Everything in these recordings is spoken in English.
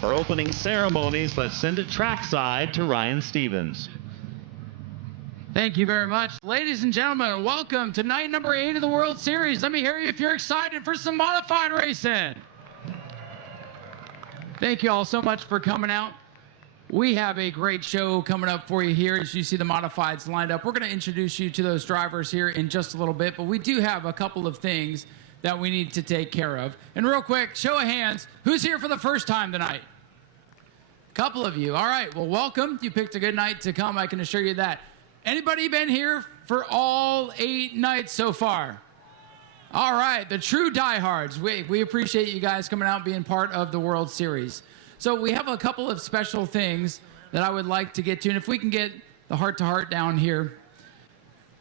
For opening ceremonies, let's send it trackside to Ryan Stevens. Thank you very much. Ladies and gentlemen, welcome to night number 8 of the World Series. Let me hear you if you're excited for some modified racing. Thank you all so much for coming out. We have a great show coming up for you here as you see the modifieds lined up. We're going to introduce you to those drivers here in just a little bit, but we do have a couple of things that we need to take care of. And real quick, show of hands, who's here for the first time tonight? A couple of you. All right, well, welcome. You picked a good night to come, I can assure you that. Anybody been here for all 8 nights so far? All right, the true diehards. We appreciate you guys coming out and being part of the World Series. So we have a couple of special things that I would like to get to. And if we can get the heart-to-heart down here.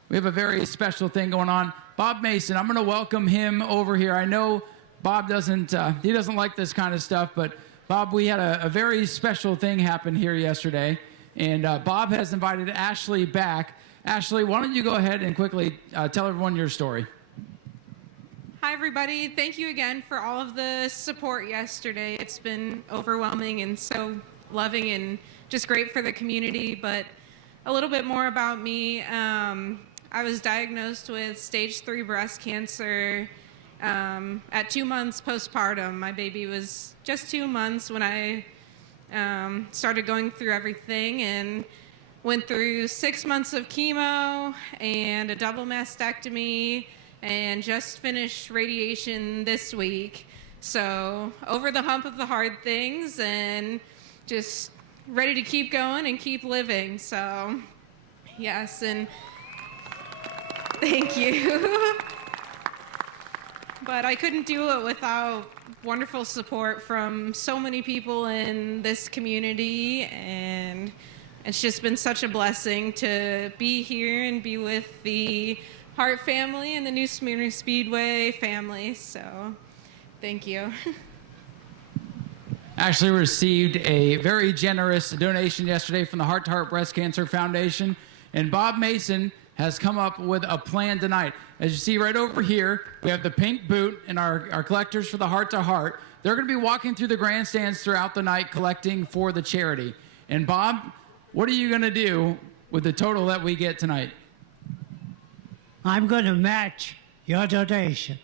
We have a very special thing going on. Bob Mason, I'm going to welcome him over here. I know Bob doesn't like this kind of stuff, but Bob, we had a very special thing happen here yesterday. And Bob has invited Ashley back. Ashley, why don't you go ahead and quickly tell everyone your story. Hi, everybody. Thank you again for all of the support yesterday. It's been overwhelming and so loving and just great for the community. But a little bit more about me. I was diagnosed with stage 3 breast cancer at 2 months postpartum. My baby was just 2 months when I started going through everything and went through 6 months of chemo and a double mastectomy and just finished radiation this week. So over the hump of the hard things and just ready to keep going and keep living. So yes, and thank you. But I couldn't do it without wonderful support from so many people in this community, and it's just been such a blessing to be here and be with the Hart family and the new Smyrna Speedway family. So thank you. Ashley received a very generous donation yesterday from the Heart to Heart Breast Cancer Foundation, and Bob Mason has come up with a plan tonight. As you see right over here, we have the pink boot and our collectors for the Heart to Heart. They're going to be walking through the grandstands throughout the night collecting for the charity. And Bob, what are you going to do with the total that we get tonight? I'm going to match your donation.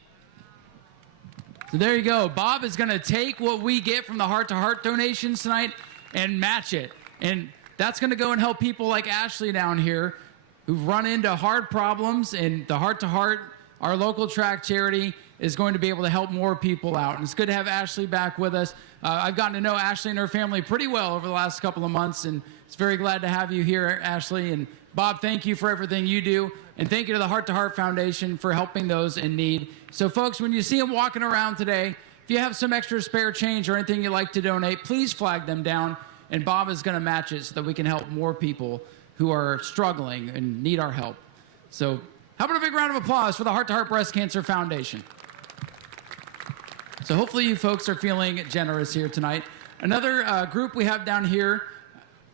So there you go. Bob is going to take what we get from the Heart to Heart donations tonight and match it. And that's going to go and help people like Ashley down here who've run into hard problems, and the Heart to Heart, our local track charity, is going to be able to help more people out. And it's good to have Ashley back with us. I've gotten to know Ashley and her family pretty well over the last couple of months, and it's very glad to have you here, Ashley. And Bob, thank you for everything you do, and thank you to the Heart to Heart Foundation for helping those in need. So folks, when you see them walking around today, if you have some extra spare change or anything you'd like to donate, please flag them down, and Bob is going to match it so that we can help more people who are struggling and need our help. So how about a big round of applause for the Heart to Heart Breast Cancer Foundation? So hopefully you folks are feeling generous here tonight. Another group we have down here,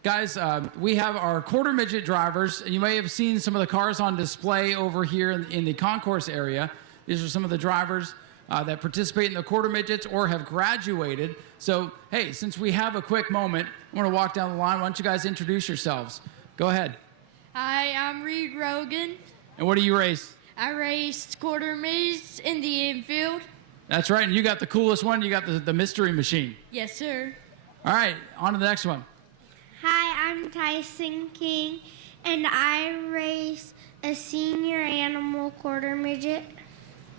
guys, we have our quarter midget drivers. You may have seen some of the cars on display over here in the concourse area. These are some of the drivers that participate in the quarter midgets or have graduated. So, hey, since we have a quick moment, I want to walk down the line. Why don't you guys introduce yourselves? Go ahead. Hi, I'm Reed Rogan. And what do you race? I raced quarter midgets in the infield. That's right, and you got the coolest one. You got the mystery machine. Yes, sir. All right, on to the next one. Hi, I'm Tyson King, and I race a senior animal quarter midget.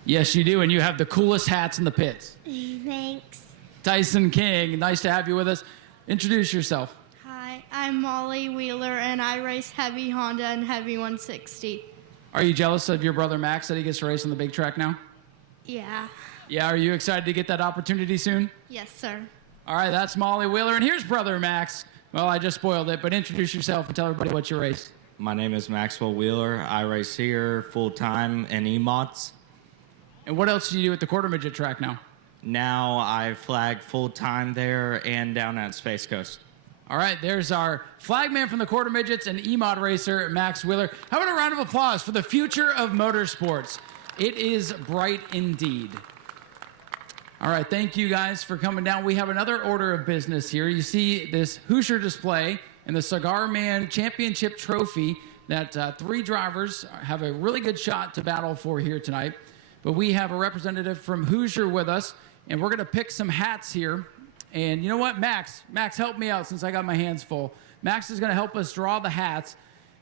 Yes, you do, and you have the coolest hats in the pits. Thanks. Tyson King, nice to have you with us. Introduce yourself. Hi, I'm Molly Wheeler, and I race heavy Honda and heavy 160. Are you jealous of your brother Max that he gets to race on the big track now? Yeah. Yeah, are you excited to get that opportunity soon? Yes, sir. All right, that's Molly Wheeler, and here's brother Max. Well, I just spoiled it, but introduce yourself and tell everybody what you race. My name is Maxwell Wheeler. I race here full-time in EMOTs. And what else do you do at the quarter midget track now? Now I flag full-time there and down at Space Coast. All right, there's our flagman from the quarter midgets and EMOT racer, Max Wheeler. How about a round of applause for the future of motorsports? It is bright indeed. All right, thank you guys for coming down. We have another order of business here. You see this Hoosier display and the Cigar Man Championship Trophy that 3 drivers have a really good shot to battle for here tonight. But we have a representative from Hoosier with us, and we're going to pick some hats here. And you know what, Max, help me out since I got my hands full. Max is going to help us draw the hats.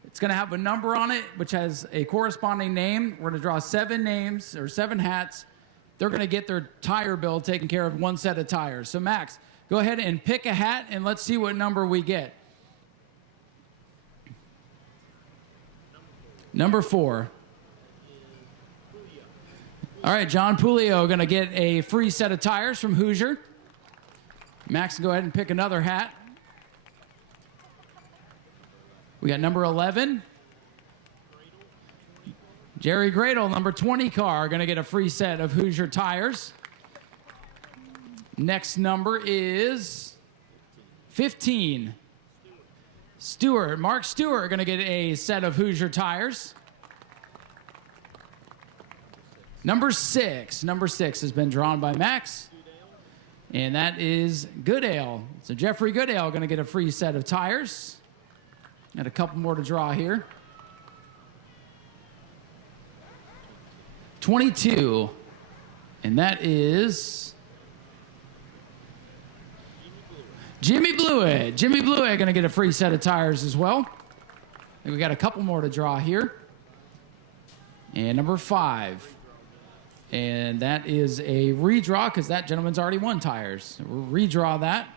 It's going to have a number on it, which has a corresponding name. We're going to draw 7 names or 7 hats. They're going to get their tire bill taken care of, 1 set of tires. So, Max, go ahead and pick a hat, and let's see what number we get. Number 4. All right, John Pulio going to get a free set of tires from Hoosier. Max can go ahead and pick another hat. We got number 11. Jerry Gradle, number 20 car, going to get a free set of Hoosier tires. Next number is 15. Mark Stewart, going to get a set of Hoosier tires. Number 6 has been drawn by Max, and that is Goodale. So Jeffrey Goodale going to get a free set of tires. Got a couple more to draw here. 22, and that is Jimmy Blewett. Jimmy Blewett going to get a free set of tires as well. And we got a couple more to draw here. And number 5, and that is a redraw because that gentleman's already won tires. So we'll redraw that.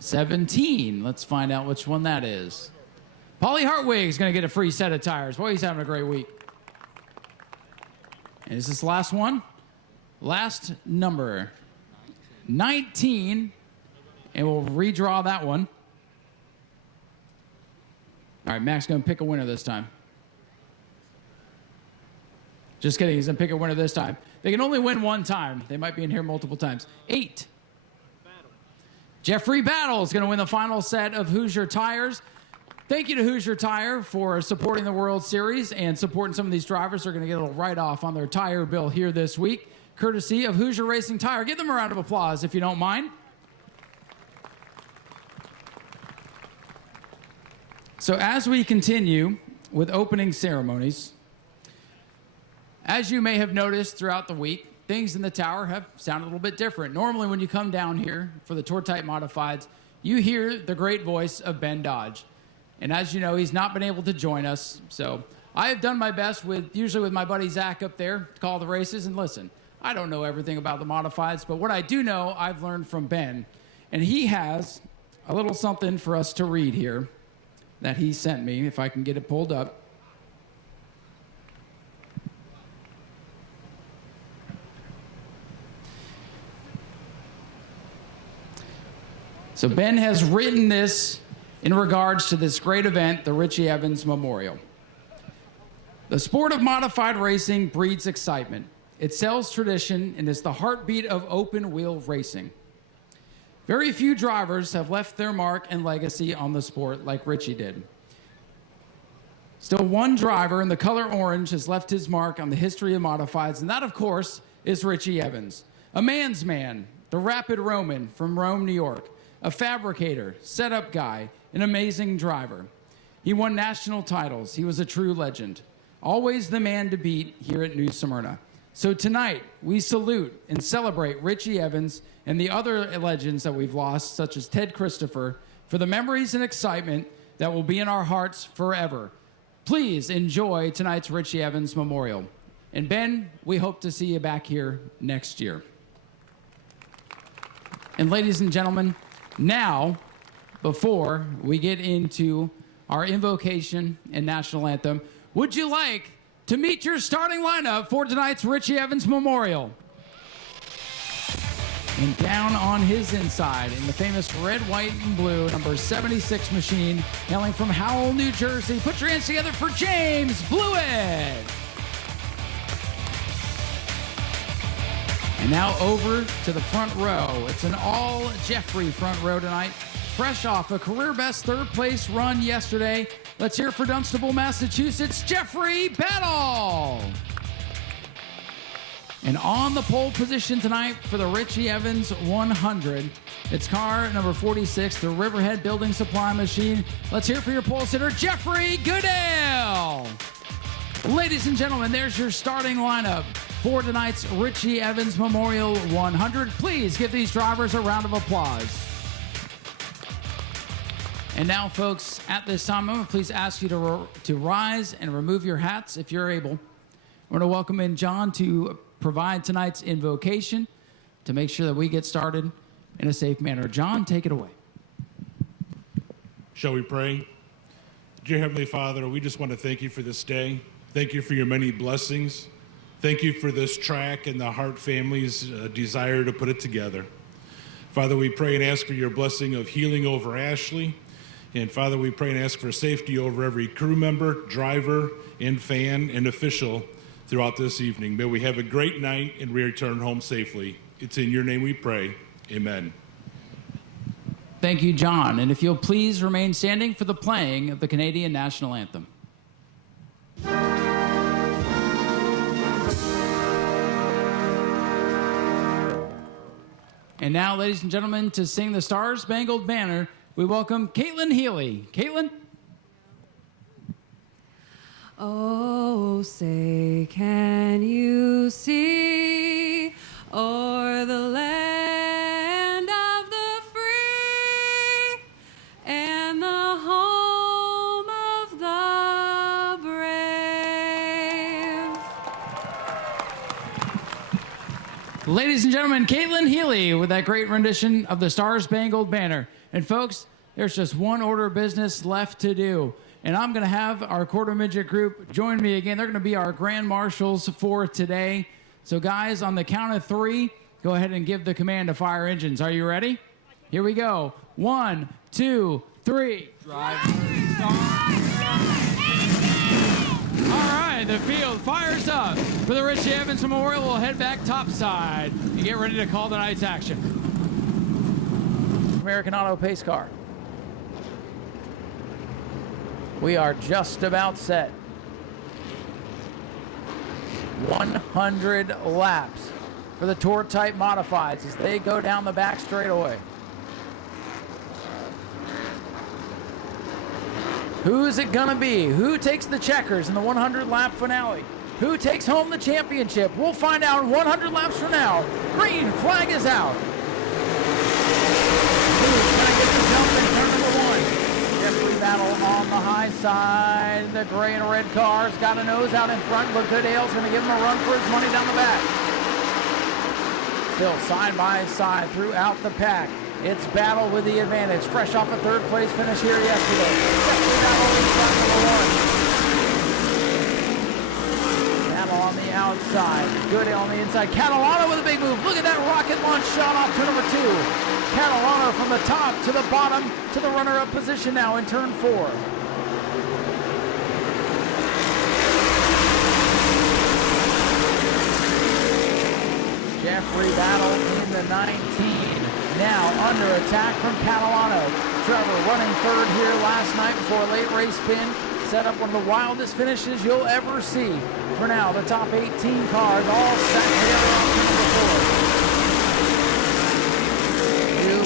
17. Let's find out which one that is. Paulie Hartwig's going to get a free set of tires. Boy, he's having a great week. And is this the last one? Last number. 19. And we'll redraw that one. All right, Mac's going to pick a winner this time. Just kidding. He's going to pick a winner this time. They can only win one time. They might be in here multiple times. 8. Jeffrey Battle is going to win the final set of Hoosier tires. Thank you to Hoosier Tire for supporting the World Series and supporting some of these drivers. They're going to get a little write-off on their tire bill here this week, courtesy of Hoosier Racing Tire. Give them a round of applause if you don't mind. So as we continue with opening ceremonies, as you may have noticed throughout the week, things in the tower have sounded a little bit different. Normally when you come down here for the Tour Type Modifieds, you hear the great voice of Ben Dodge. And as you know, he's not been able to join us. So I have done my best usually with my buddy Zach up there to call the races. And listen, I don't know everything about the modifieds, but what I do know, I've learned from Ben. And he has a little something for us to read here that he sent me, if I can get it pulled up. So Ben has written this in regards to this great event, the Richie Evans Memorial. The sport of modified racing breeds excitement. It sells tradition and is the heartbeat of open-wheel racing. Very few drivers have left their mark and legacy on the sport like Richie did. Still, one driver in the color orange has left his mark on the history of modifieds, and that, of course, is Richie Evans. A man's man, the Rapid Roman from Rome, New York. A fabricator, setup guy, an amazing driver. He won national titles. He was a true legend. Always the man to beat here at New Smyrna. So tonight, we salute and celebrate Richie Evans and the other legends that we've lost, such as Ted Christopher, for the memories and excitement that will be in our hearts forever. Please enjoy tonight's Richie Evans Memorial. And Ben, we hope to see you back here next year. And ladies and gentlemen, now, before we get into our invocation and national anthem, would you like to meet your starting lineup for tonight's Richie Evans Memorial? And down on his inside, in the famous red, white, and blue, number 76 machine, hailing from Howell, New Jersey. Put your hands together for James Blewett. And now over to the front row. It's an all Jeffrey front row tonight. Fresh off a career best third place run yesterday. Let's hear it for Dunstable, Massachusetts, Jeffrey Battle. And on the pole position tonight for the Richie Evans 100, it's car number 46, the Riverhead Building Supply Machine. Let's hear it for your pole sitter, Jeffrey Goodale. Ladies and gentlemen, there's your starting lineup for tonight's Richie Evans Memorial 100. Please give these drivers a round of applause. And now, folks, at this time, I'm going to please ask you to rise and remove your hats if you're able. We're going to welcome in John to provide tonight's invocation to make sure that we get started in a safe manner. John, take it away. Shall we pray? Dear Heavenly Father, we just want to thank you for this day. Thank you for your many blessings. Thank you for this track and the Hart family's desire to put it together. Father, we pray and ask for your blessing of healing over Ashley. And Father, we pray and ask for safety over every crew member, driver, and fan, and official throughout this evening. May we have a great night and return home safely. It's in your name we pray. Amen. Thank you, John. And if you'll please remain standing for the playing of the Canadian National Anthem. And now, ladies and gentlemen, to sing the Star Spangled Banner, we welcome Caitlin Healy. Caitlin? Oh, say, can you see o'er the land of the free and the home of the brave? Ladies and gentlemen, Caitlin Healy with that great rendition of the Star Spangled Banner. And folks, there's just one order of business left to do. And I'm going to have our quarter midget group join me again. They're going to be our grand marshals for today. So guys, on the count of 3, go ahead and give the command to fire engines. Are you ready? Here we go. 1, 2, 3. Drive. All right, the field fires up. For the Richie Evans Memorial, we'll head back topside and get ready to call tonight's action. American Auto Pace Car. We are just about set. 100 laps for the Tour Type Modifieds as they go down the back straightaway. Who is it gonna be? Who takes the checkers in the 100 lap finale? Who takes home the championship? We'll find out 100 laps from now. Green flag is out. Battle on the high side. The gray and red car's got a nose out in front, but Goodale's going to give him a run for his money down the back. Still side by side throughout the pack. It's Battle with the advantage. Fresh off a third place finish here yesterday. Battle in front of the one. Battle on the outside. Goodale on the inside. Catalano with a big move. Look at that rocket launch shot off turn number 2. Catalano from the top to the bottom to the runner-up position now in turn 4. Jeffrey Battle in the 19. Now under attack from Catalano. Trevor running third here last night before a late race spin. Set up one of the wildest finishes you'll ever see. For now, the top 18 cars all set together on number 4.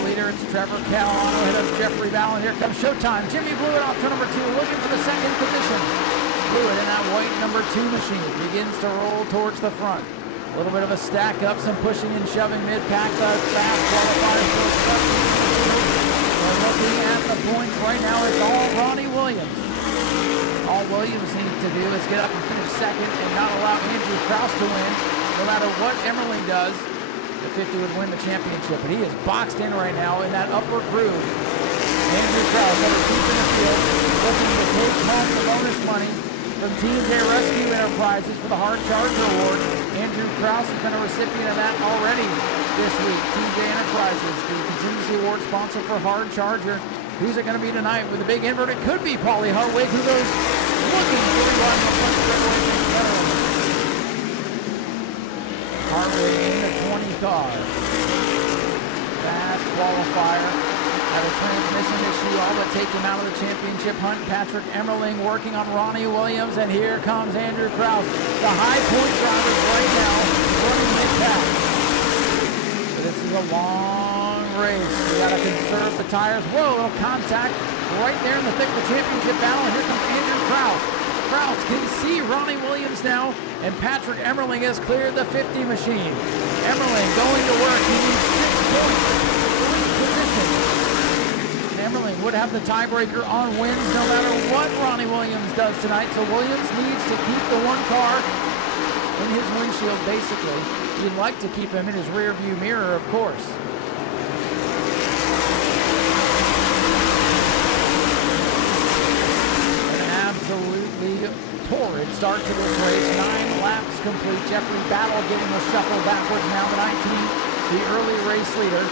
Leader, it's Trevor Catalano ahead of Jeffrey Battle. Here comes Showtime. Jimmy Blewett off to number 2, looking for the second position. Blewett in that white number 2 machine begins to roll towards the front. A little bit of a stack up, some pushing and shoving mid-pack. The fast qualifiers. We're looking at the points right now. It's all Ronnie Williams. All Williams needs to do is get up and finish second and not allow Andrew Krause to win. No matter what Emmerling does, the 50 would win the championship, but he is boxed in right now in that upper groove. Andrew Krause, that is deep in the field, looking to take home the bonus money from Team J Rescue Enterprises for the Hard Charger Award. Andrew Krause has been a recipient of that already this week. Team J Enterprises, the contingency award sponsor for Hard Charger. Who's it going to be tonight with a big invert? It could be Paulie Hartwig, who goes looking to rerun the front straightaway from Federal. Hartwig in the 20 car. Fast qualifier. Had a transmission issue, all but take him out of the championship hunt. Patrick Emmerling working on Ronnie Williams, and here comes Andrew Krause. The high point drivers right now running long race. We got to conserve the tires. Whoa, a little contact right there in the thick of the championship battle. Here comes Andrew Krause. Krause can see Ronnie Williams now, and Patrick Emmerling has cleared the 50 machine. Emmerling going to work. He needs 6 points to win position. Emmerling would have the tiebreaker on wins no matter what Ronnie Williams does tonight. So Williams needs to keep the one car in his windshield, basically. You'd like to keep him in his rear view mirror, of course. An absolutely torrid start to this race. 9 laps complete. Jeffrey Battle getting the shuffle backwards now. The 19, the early race leader.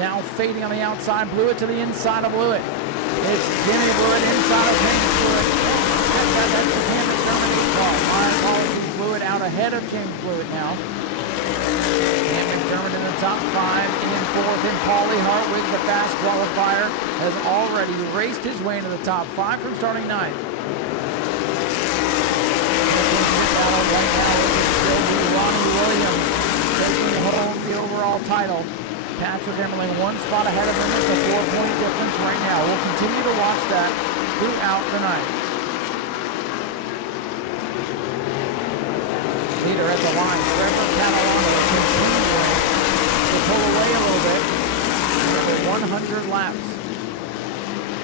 Now fading on the outside. Blewett to the inside of Blewett. It's Jimmy Blewett inside of James Blewett. That's the Cameron Germany car. My apologies. Blewett out ahead of James Blewett now. Cam McDermott in the top 5, in 4th, and Paulie Hartwig, the fast qualifier, has already raced his way into the top 5 from starting 9th. Battle right now is Ronnie Williams taking home the overall title. Patrick Emmerling 1 spot ahead of him. It's a 4-point difference right now. We'll continue to watch that throughout the night. Leader at the line, Trevor Catalano continuing to pull away a little bit for 100 laps.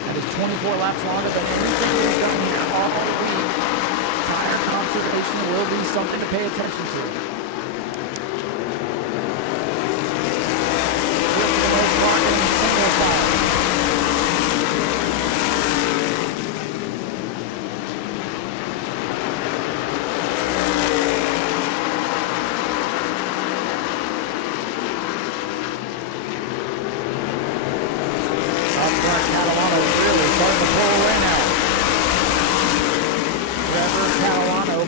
That is 24 laps longer than anything we've done here all week. Tire conservation will be something to pay attention to. For the most part in single file.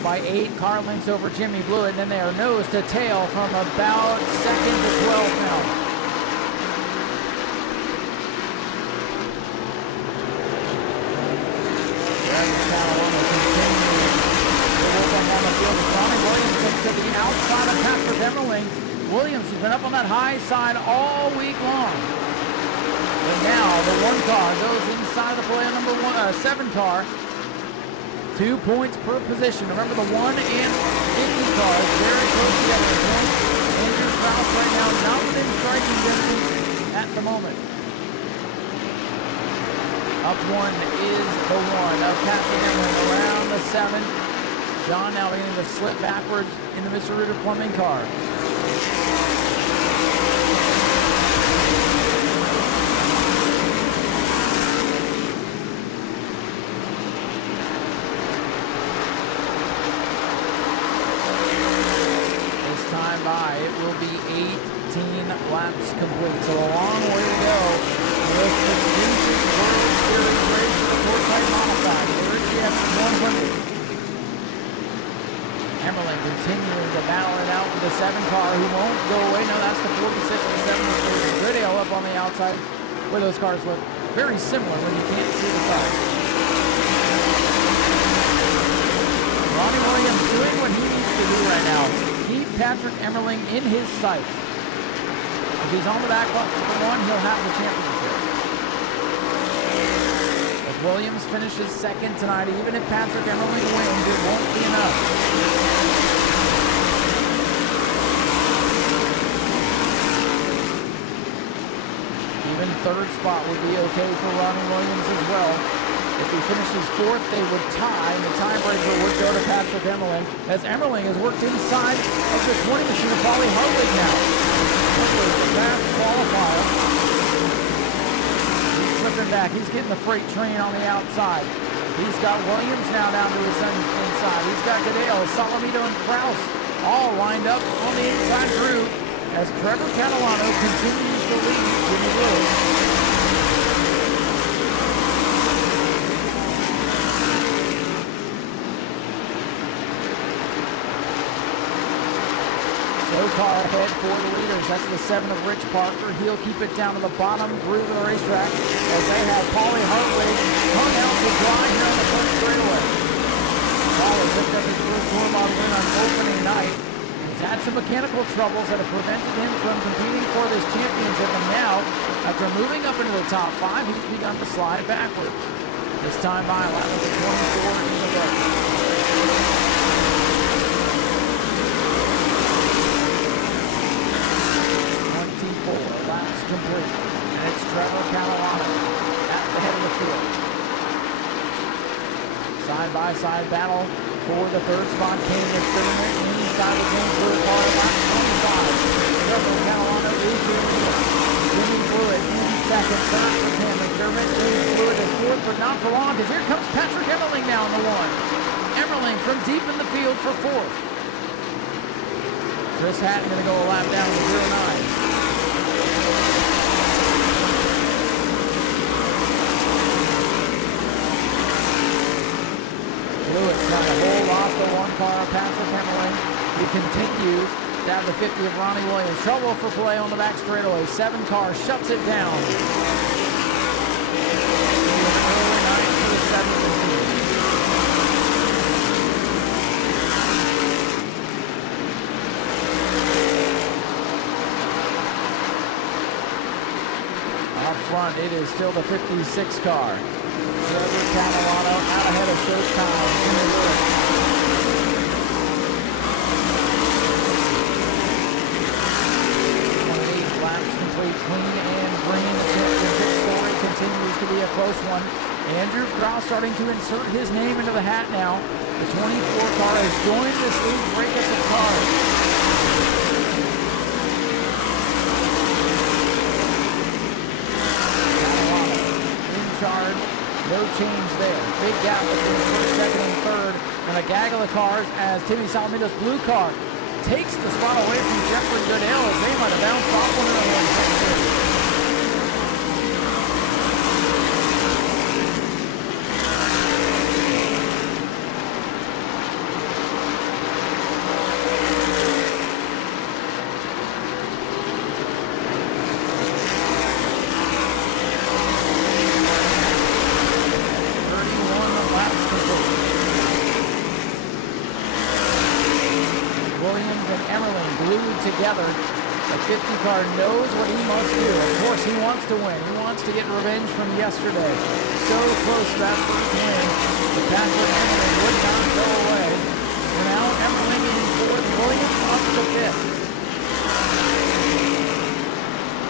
By 8 car lengths over Jimmy Blewett, and then they are nose to tail from about 2nd to 12th now. Continuing to work on the field. Ronnie Williams to the outside of Patrick Emmerling. Williams has been up on that high side all week long. And now the 1 car goes inside the play on number 7 car. 2 points per position. Remember the 1 and 50 cars very close together. Andrew Krause right now not within striking distance at the moment. Up 1 is the 1 of Patrick Emmerling around the 7. John now beginning to slip backwards in the Mr. Ritter Plumbing car. It will be 18 laps complete, so a long way to go. This prestigious World Series race for the four-type modified. Richie has 100. Emmerling continuing to battle it out with the 7 car, who won't go away. No, that's the 46 and 7. Video up on the outside, where those cars look very similar when you can't see the side. Ronnie Williams doing what he needs to do right now. Keep Patrick Emmerling in his sights. If he's on the back for 1, he'll have the championship. If Williams finishes 2nd tonight, even if Patrick Emmerling wins, it won't be enough. Even 3rd spot would be okay for Ronnie Williams as well. If he finishes 4th, they would tie, and the tiebreaker would go to Patrick Emmerling, as Emmerling has worked inside of the 20 machine of Paulie Hartwig now. Hartwig, the fast qualifier. He's slipping back. He's getting the freight train on the outside. He's got Williams now down to his inside. He's got Cadeo, Salamito, and Krause all lined up on the inside groove as Trevor Catalano continues to lead Jimmy Blewett. No car ahead for the leaders. That's the 7 of Rich Parker. He'll keep it down to the bottom groove of the racetrack as they have Paulie Hartwig hung out to dry here on the first straightaway. Paulie picked up his first tour model win on opening night. had some mechanical troubles that have prevented him from competing for this championship, and now, after moving up into the top 5, he's begun to slide backwards. This time by a lap of 24 in the row. 24 laps complete, and it's Trevor Catalano at the head of the field. Side-by-side battle for the third spot came with Ceremonies inside the James Blue car at lap 25. Trevor Catalano is doing it. Jimmy Blewett in second, third for Cam McDermott. James Blewett is fourth, but not for long, because here comes Patrick Emmerling now in the 1. Emmerling from deep in the field for fourth. Chris Hatton going to go a lap down to 09. Blewett trying to hold off the 1 car of Patrick Emmerling. He continues down to 50 of Ronnie Williams. Trouble for play on the back straightaway. 7 car shuts it down. Early 9th to the 7th. Up front, it is still the 56 car. Trevor Catalano out ahead of Showtime. 28 laps complete, clean and green. The championship story continues to be a close one. Andrew Krause starting to insert his name into the hat now. The 24 car has joined this league breakers of cars. Charge, no change there. Big gap between first, second, and third, and a gaggle of cars as Timmy Salamido's blue car takes the spot away from Jeffrey Goodale as they might have bounced off one another. Together, the 50 car knows what he must do. Of course, he wants to win. He wants to get revenge from yesterday. So close to that first win. The Patrick Emmerling would not go away. And now Emmerling in fourth, Williams up to fifth.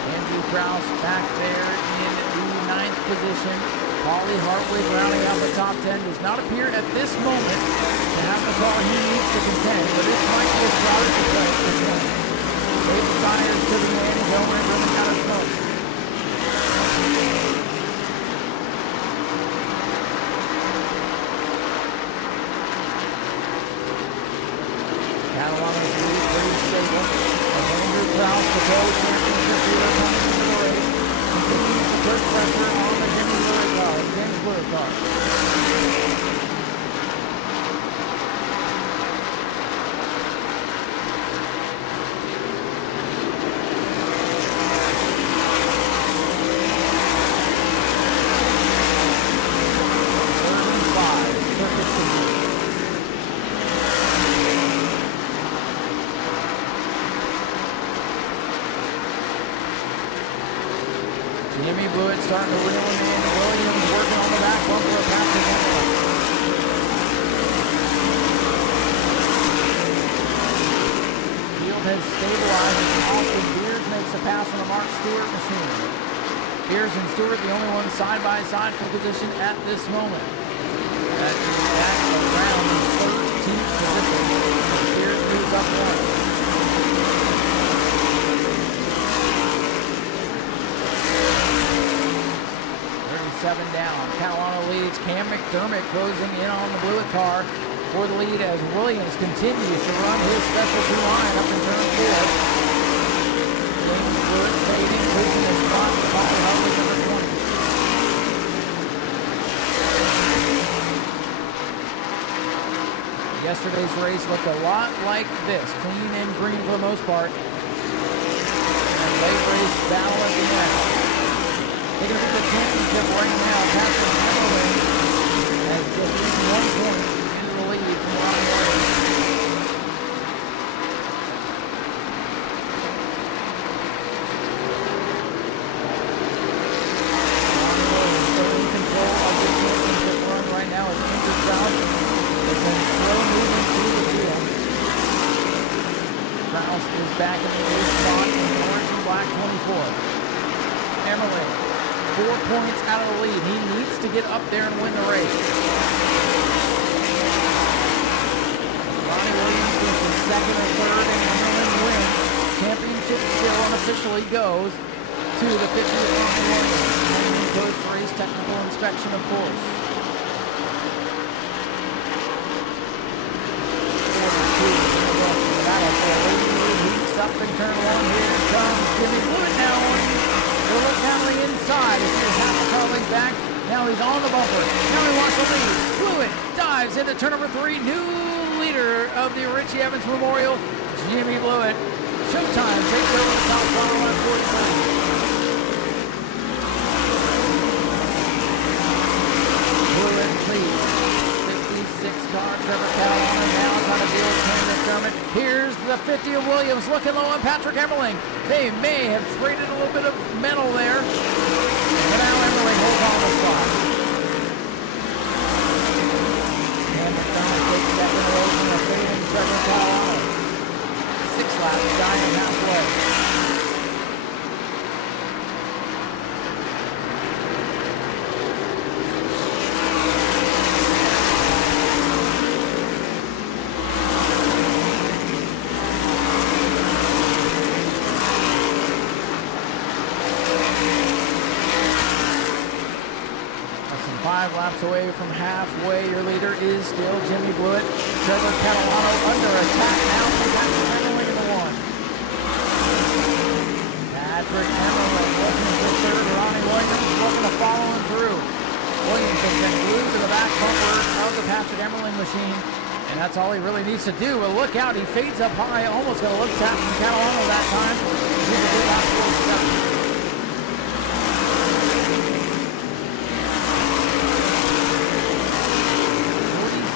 Andrew Krause back there in the 9th position. Paulie Hartwig rounding out the top 10 does not appear at this moment to have the car he needs to contend, but this might be a crowded place this morning. Save the tires to the man, he's over and running out of smoke. Catalano's lead pretty stable. As Andrew Krause, the Toad Championship leader, coming into the race, continues to put pressure on the James Blue car. Jimmy Blewett starting to reel him in. Williams working on the back bumper of Patrick Emmerling. Field has stabilized and Austin Beers makes a pass on the Mark Stewart machine. Beers and Stewart the only ones side by side for position at this moment. That is back around the 13th position. Beers moves up one. 7 down. Catalano leads. Cam McDermott closing in on the Blewett car for the lead as Williams continues to run his specialty line up in turn 4. James Blewett fading, losing his spot to Paulie Hartwig number 20. Yesterday's race looked a lot like this. Clean and green for the most part. And late race battle at the end. Taking a look at the championship right now, Patrick Emmerling has just gained 1 point into the lead from Ronnie Williams. Kraus is back in the lead spot in the orange and black 24. Emmerling, 4 points out of the lead. He needs to get up there and win the race. Ronnie Williams is second or third, and Emmerling wins. Championship still unofficially goes to the 50th Ronnie Williams. Post-race technical inspection, of course. Heats up in turn one. Here comes Jimmy Blewett now. He'll look down the inside. As he's half a car length back. Now he's on the bumper. Now he wants to lead. Blewett dives into turn number 3. New leader of the Richie Evans Memorial, Jimmy Blewett. Showtime takes over the top car on 43. Blewett leads. 56 car, Trevor Carolina now trying to deal with Ken McDermott. Here's the 50 of Williams looking low on Patrick Emmerling. They may have traded a little bit of metal there. But now Emmerling holds on the spot. And McDermott takes second away from the fading Trevor Carolina. 6 laps, dying halfway. Laps away from halfway. Your leader is still Jimmy Blewett. Trevor Catalano under attack now from Patrick Emmerling in the 1. Patrick Emmerling looking for third. Ronnie Williams looking to follow him through. Williams has been glued to the back bumper of the Patrick Emmerling machine, and that's all he really needs to do. But look out, he fades up high, almost going to look tap from Catalano that time. He's a good lap 47.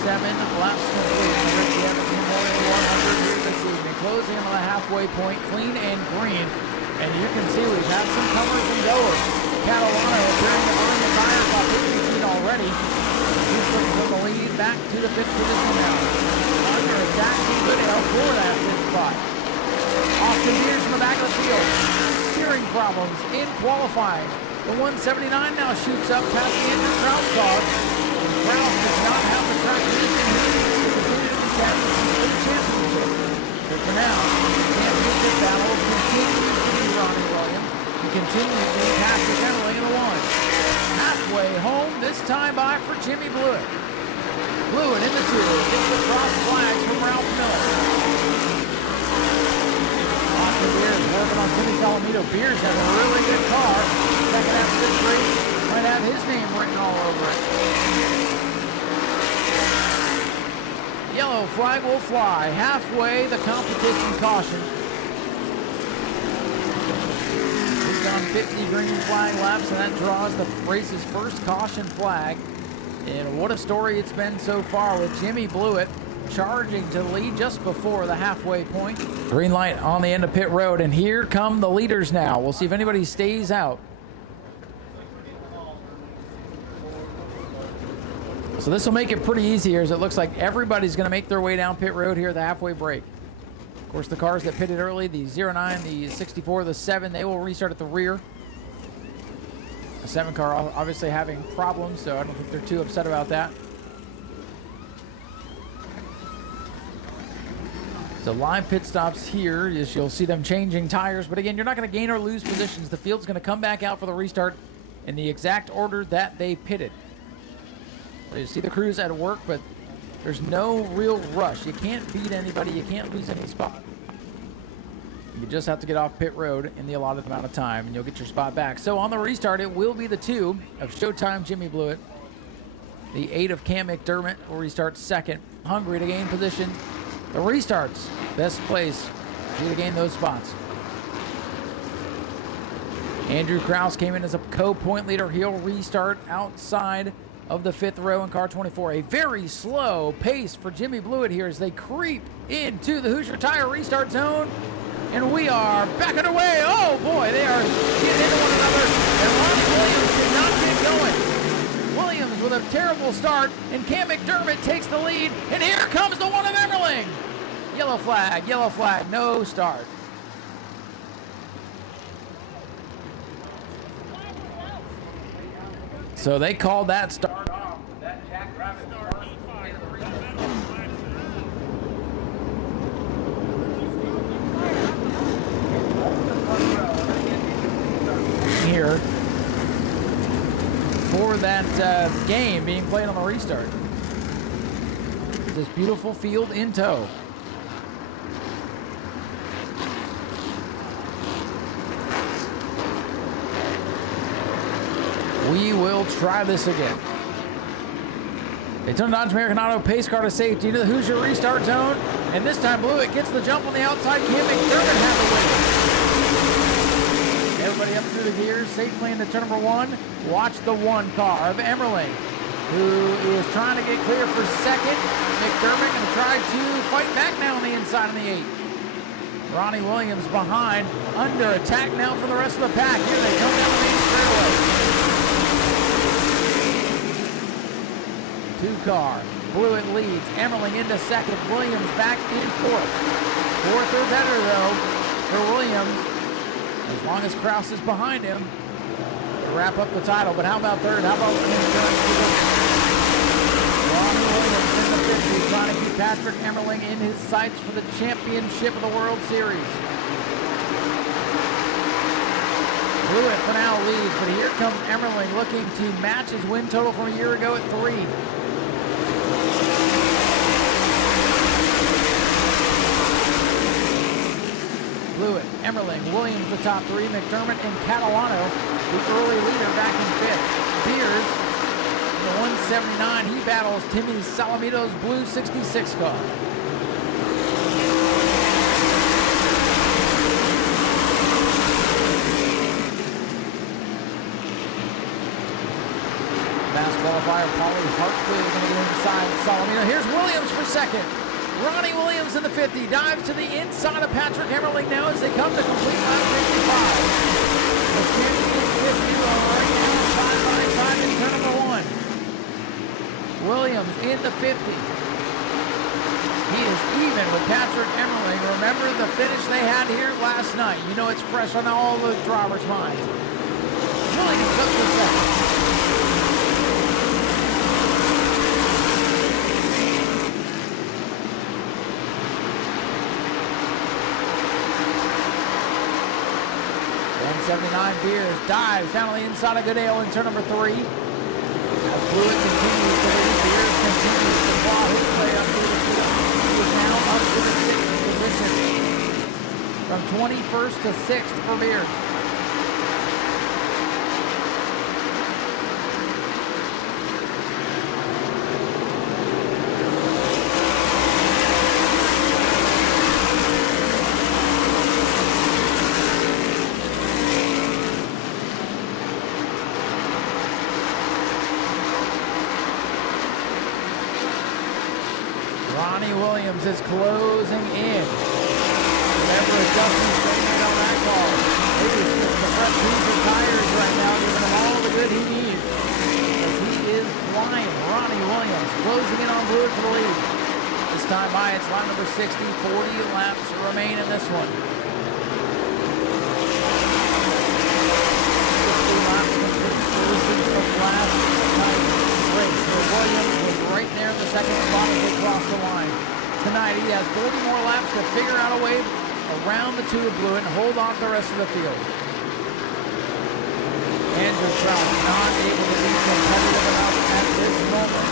7 laps complete. Richie Evans Memorial 100 here this evening. Closing on the halfway point, clean and green. And you can see we've had some comers and goers. Catalano appearing to earn the tires by 50 feet already. He's looking from the lead back to the 5th position now. Under attack, Goodale for that 5th spot. Austin Beers from the back of the field. Steering problems in qualifying. The 179 now shoots up past the Andrew Kraus car. Kraus does not have the track position here to continue to be captain for the championship. But for now, the championship battle continues to be Ronnie Williams. He continues to be Patrick Emmerling in the 1. Halfway home, this time by for Jimmy Blewett. Blewett in the 2, gets the cross flags from Ralph Miller. Austin Beers working on Timmy Salamito. Beers has a really good car. Second half of this race might have his name written all over it. Yellow flag will fly. Halfway, the competition caution. We've done 50 green flag laps, and that draws the race's first caution flag. And what a story it's been so far with Jimmy Blewett charging to the lead just before the halfway point. Green light on the end of pit road, and here come the leaders now. We'll see if anybody stays out. So this will make it pretty easy here, as it looks like everybody's going to make their way down pit road here at the halfway break. Of course, the cars that pitted early, the 09, the 64, the 7, they will restart at the rear. The 7 car obviously having problems, so I don't think they're too upset about that. So live pit stops here, you'll see them changing tires, but again, you're not going to gain or lose positions. The field's going to come back out for the restart in the exact order that they pitted. You see the crews at work, but there's no real rush. You can't beat anybody. You can't lose any spot. You just have to get off pit road in the allotted amount of time, and you'll get your spot back. So on the restart, it will be the 2 of Showtime Jimmy Blewett. The 8 of Cam McDermott will restart second. Hungry to gain position. The restarts, best place for you to gain those spots. Andrew Kraus came in as a co-point leader. He'll restart outside of the 5th row in car 24. A very slow pace for Jimmy Blewett here as they creep into the Hoosier Tire restart zone. And we are back underway. Oh boy, they are getting into one another. And Ron Williams did not get going. Williams with a terrible start, and Cam McDermott takes the lead. And here comes the 1 of Emmerling. Yellow flag, no start. So they called that start off with that Jackrabbit start into the restart. Here for that game being played on the restart. This beautiful field in tow. We will try this again. Daytona Dodge American Auto pace car to safety into the Hoosier restart zone. And this time Blewett gets the jump on the outside. Cam McDermott had the win. Everybody up through the gears, safely into turn number 1. Watch the 1 car of Emmerling, who is trying to get clear for second. McDermott going to try to fight back now on the inside of the 8. Ronnie Williams behind, under attack now for the rest of the pack. Here they come down the main straightaway. 2 car. Blewett leads. Emmerling into second. Williams back in fourth. Fourth or better, though, for Williams, as long as Kraus is behind him to wrap up the title. But how about third? How about Ronnie Williams in the 50, trying to keep Patrick Emmerling in his sights for the championship of the World Series. Blewett for now leads, but here comes Emmerling looking to match his win total from a year ago at 3. Blewett, Emmerling, Williams the top 3, McDermott and Catalano, the early leader back in 5th. Beers, the 179, he battles Timmy Salamito's blue 66 car. Fast qualifier, Paulie Hartley going to get inside Salamito. Here's Williams for second. Ronnie Williams in the 50, dives to the inside of Patrick Emmerling now as they come to complete lap 55. The championship duo right now, side by side in turn number 1. Williams in the 50. He is even with Patrick Emmerling. Remember the finish they had here last night. You know it's fresh on all the drivers' minds. Williams up to second. Beers dives down on the inside of Goodale in turn number 3. As Blewett continues to lead, Beers continues to claw his way up through the field. He is now up to the 6th position. From 21st to 6th for Beers. Is closing in. Remember adjusting straight on that car. It is just the fresh piece of tires right now, giving him all the good he needs. As he is flying. Ronnie Williams closing in on Blewett for the lead. This time by it's line number 60. 40 laps remain in this one. 50 laps complete. So this is the last night race where Williams was right there in the second spot as they crossed the line. Tonight, he has 40 more laps to figure out a way around the 2 of Blewett and hold on to the rest of the field. Andrew Trout not able to be competitive enough at this moment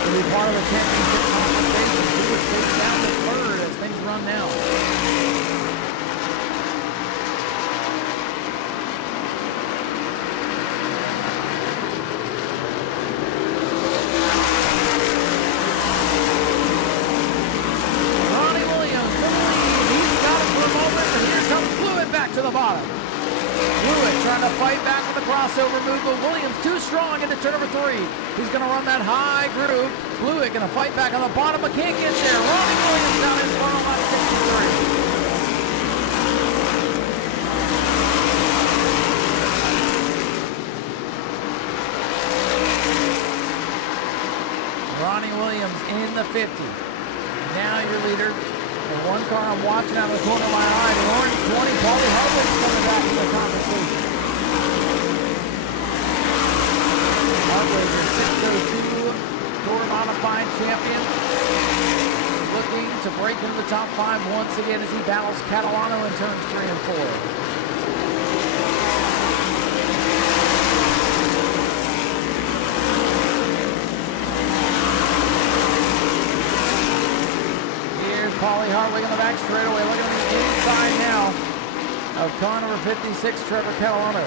to be part of the championship conversation. He would take down to 3rd as things run now. To the bottom. Blewett trying to fight back with the crossover move, but Williams too strong into turn number 3. He's going to run that high groove. Blewett going to fight back on the bottom, but can't get there. Ronnie Williams down in front on lap 63. Ronnie Williams in the 50. Now your leader, the car I'm watching out of the corner of my eye. The orange 20, Paulie Hartwig's coming back in the conversation. Hartwig is 602 Tour Modified champion. Looking to break into the top 5 once again as he battles Catalano in turns 3 and 4. Paulie Hartwig on the back straightaway, looking at the inside now of car number 56, Trevor Catalano.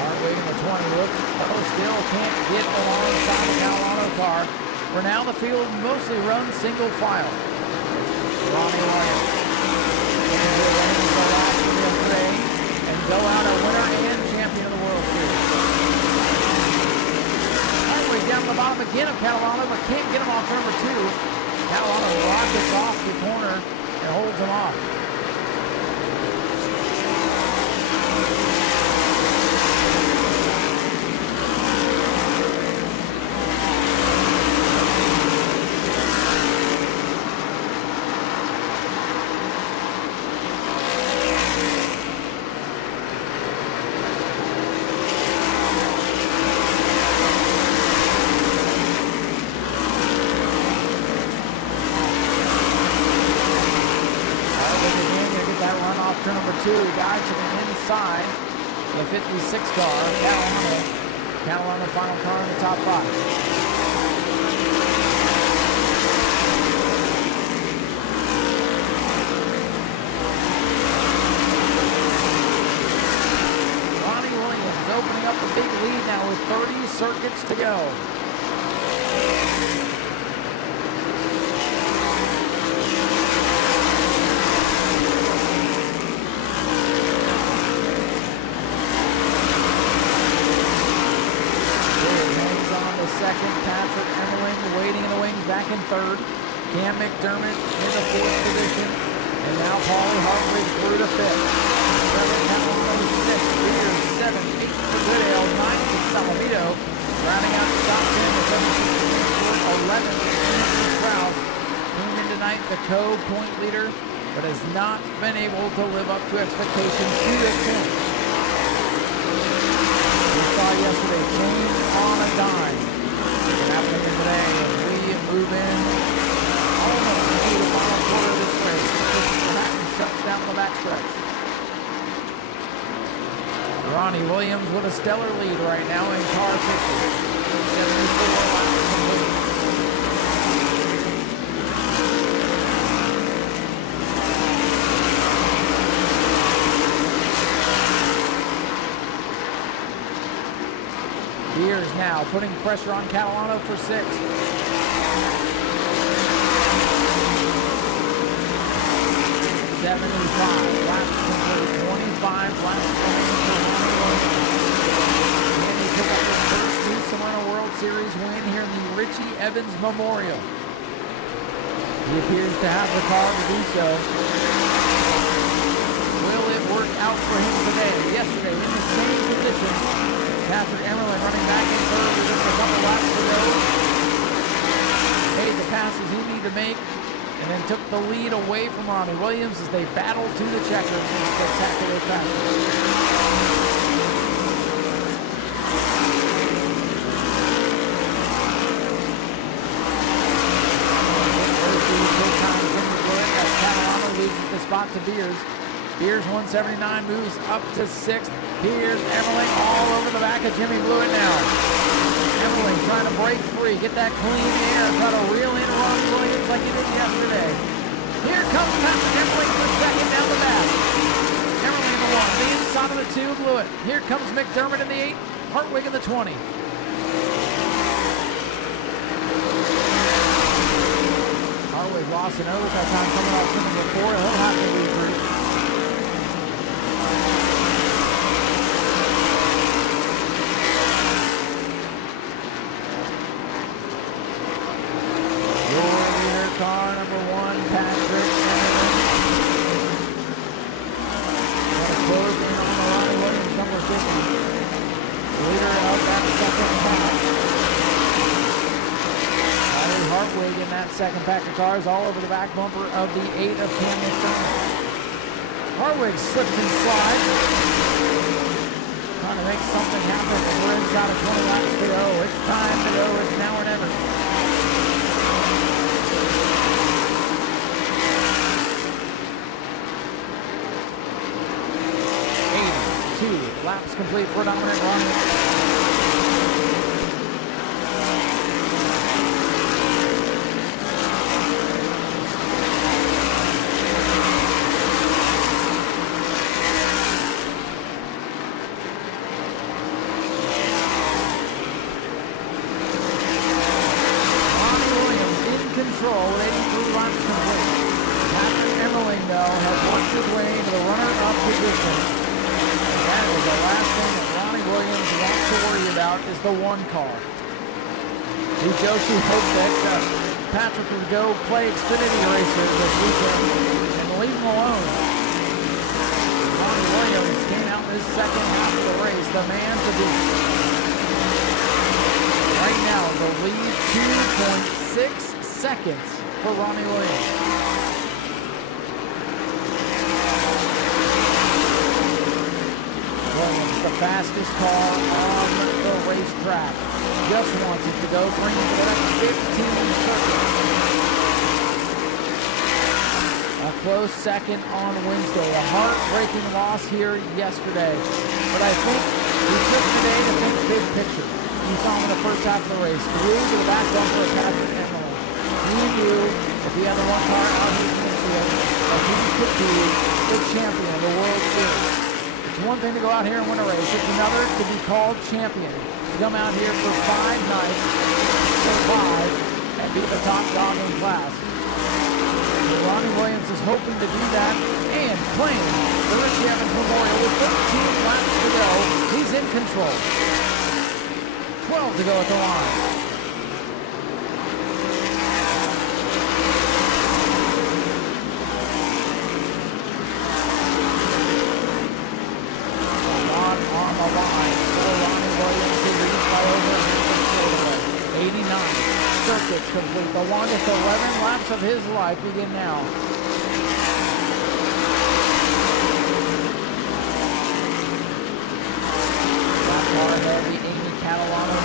Hartwig in the 20, look, still can't get alongside the Catalano car. For now, the field mostly runs single file. Ronnie Williams. And go out a winner and champion of the World Series. Hartwig down the bottom again of Catalano, but can't get him off turn number 2. Catalano rockets off the corner and holds him off. Guy to the inside, the 56 car, Catalano final car in the top 5. Ronnie Williams opening up a big lead now with 30 circuits to go. Second, Patrick Emmerling waiting in the wings, back in third. Cam McDermott in the 4th position. And now Paulie Hartwig through to 5th. Trevor Catalano 6th, Reader 7th, 8th for Goodale, 9th for Salamito. Rounding out the top 10 with 11th for Strauss. Came in tonight the co-point leader, but has not been able to live up to expectations to this point. We saw yesterday, came on a dime. Happening today as we move in almost to the final quarter of this race. Manhattan shuts down the backstretch. Ronnie Williams with a stellar lead right now in car 50. 74 laps complete. Beers now putting pressure on Catalano for 6th. 75 laps complete, 25 laps remaining for Ronnie Williams. And he picked up his first new Smyrna World Series win here in the Richie Evans Memorial. He appears to have the car to do so. Will it work out for him today? Yesterday in the same position. Patrick Emmerling running back in third with just a couple laps to go. Made the passes he needed to make, and then took the lead away from Ronnie Williams as they battled to the checkers in spectacular fashion. As Catalano loses the spot to Beers. Beers 179 moves up to 6th. Here's Emmerling all over the back of Jimmy Blewett now. Emmerling trying to break free, get that clean air, try to reel in Ronnie Williams like he did yesterday. Here comes Patrick Emmerling for 2nd down the back. Emmerling in the 1, the inside of the 2, Blewett. Here comes McDermott in the 8, Hartwig in the 20. Hartwig lost an overtime time coming off turn number 4. He'll have to regroup. Car number 1, Patrick Emmerling. Close in on the that second pack of cars all over the back bumper of the 8 of Cam McDermott. Harwig slips and slides. Trying to make something happen. We're inside of 20 laps to go. It's time to go. It's now or never. 82 laps complete for dominant Ronnie. The one car. We Josie hoped that Patrick would go play Xfinity racers this weekend and leave him alone. Ronnie Williams came out in his second half of the race, the man to beat. Right now, the lead 2.6 seconds for Ronnie Williams. Williams, the fastest car on the racetrack. Just wants it to go green for the next 15 circuits. A close second on Wednesday. A heartbreaking loss here yesterday. But I think we took today to think big picture. You saw him in the first half of the race. Glued to the back bumper of Patrick Emily. He knew if he had the one car out of his midfield that he could be the champion of the World Series. It's one thing to go out here and win a race. It's another to be called champion. To come out here for 5 nights, survive, and be the top dog in class. And Ronnie Williams is hoping to do that and claim the Richie Evans Memorial with 13 laps to go. He's in control. 12 to go at the line. Circuits complete. The longest 11 laps of his life begin now. That car ahead, the Amy Catalano.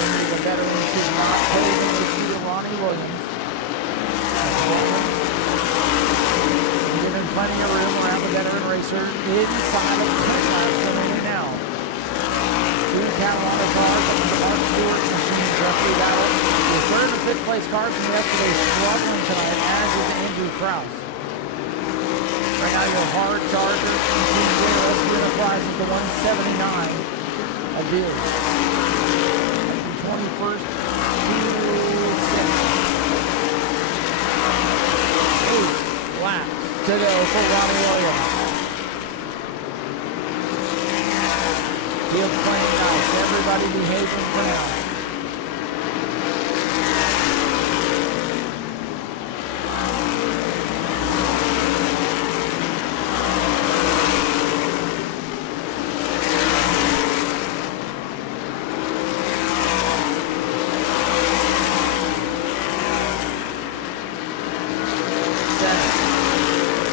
Amy, the veteran, should not hold in the seat of Ronnie Williams. Given plenty of room around the veteran racer inside of 10 laps remaining now. 2 Carolina cars up to the Mark Stewart machine roughly battle. The third and fifth place cars from yesterday struggling tonight, as is Andrew Krause. Right now your hard Charger from Team Jay Rescue Enterprise is the 179 of Beers. From 21st to 6th. 8 laps to go for Ronnie Williams. Field's playing nice. Everybody behaving for now.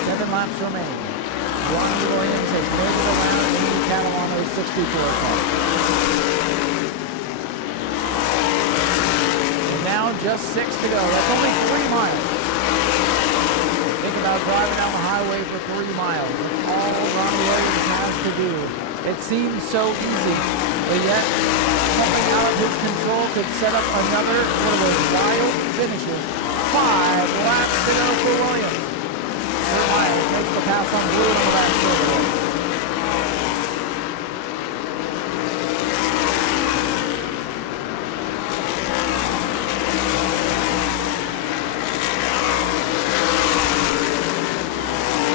Seven laps remaining. Ronnie Williams has made it around Amy Catalano's 64 car. And now just 6 to go. That's only 3 miles. Think about driving down the highway for 3 miles. That's all Ronnie Williams has to do. It seems so easy, but yet something out of his control could set up another one of those wild finishes. 5 laps to go for Williams. Myers makes the pass on Blue on the back straightaway.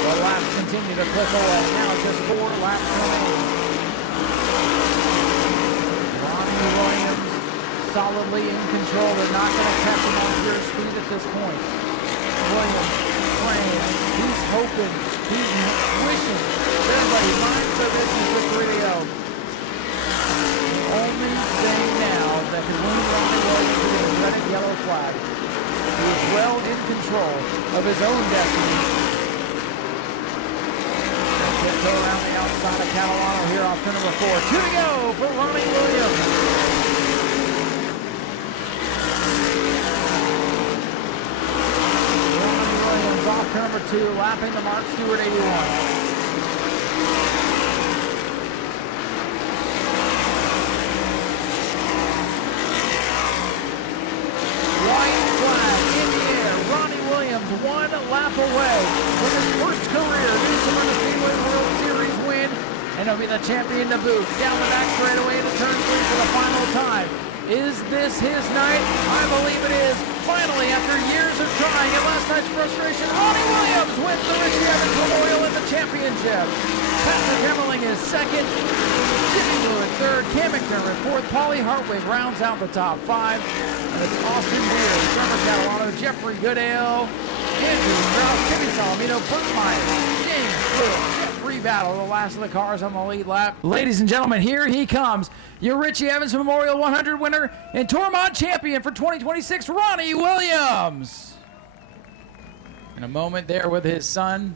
The laps continue to click away. Now just 4 laps remaining. Ronnie Williams solidly in control. They're not going to catch him on pure speed at this point. Williams praying, he's hoping, he's wishing. Everybody, mind service is with radio. only thing now that can win Ronnie Williams with the red and yellow flag. He is well in control of his own destiny. Tiptoe around the outside of Catalano here off turn number 4. 2 to go for Ronnie Williams. Ronnie Williams off turn number 2, lapping the Mark Stewart 81. One lap away from his first career New Smyrna Speedway World Series win, and he'll be the champion to boot. Down the back straightaway to turn 3 for the final time. Is this his night? I believe it is. Finally, after years of trying and last night's frustration, Ronnie Williams wins the Richie Evans Memorial in the championship. Patrick Emmerling is second, Jimmy Lewin third, Cam McDermott fourth, Paulie Hartwig rounds out the top 5, and it's Austin Beer, Trevor Catalano, Jeffrey Goodale, Andrew Strauss, Timmy Salamino, Burt Myers, James Lewis, Jeffrey Battle, the last of the cars on the lead lap. Ladies and gentlemen, here he comes, your Richie Evans Memorial 100 winner and Tormont champion for 2026, Ronnie Williams. In a moment there with his son,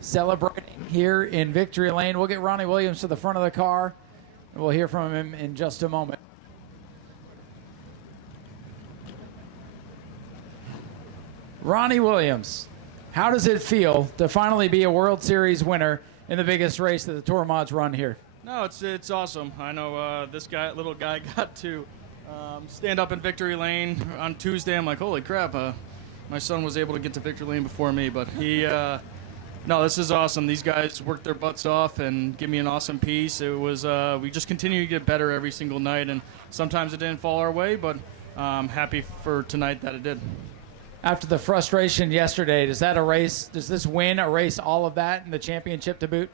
celebrating here in Victory Lane. We'll get Ronnie Williams to the front of the car, and we'll hear from him in just a moment. Ronnie Williams, how does it feel to finally be a World Series winner in the biggest race that the Tour Mods run here? No, it's awesome. I know this little guy got to stand up in Victory Lane on Tuesday. I'm like, holy crap, my son was able to get to Victory Lane before me, but he... No, this is awesome. These guys worked their butts off and give me an awesome piece. It was we just continue to get better every single night, and sometimes it didn't fall our way, but I'm happy for tonight that it did. After the frustration yesterday, does this win erase all of that in the championship to boot?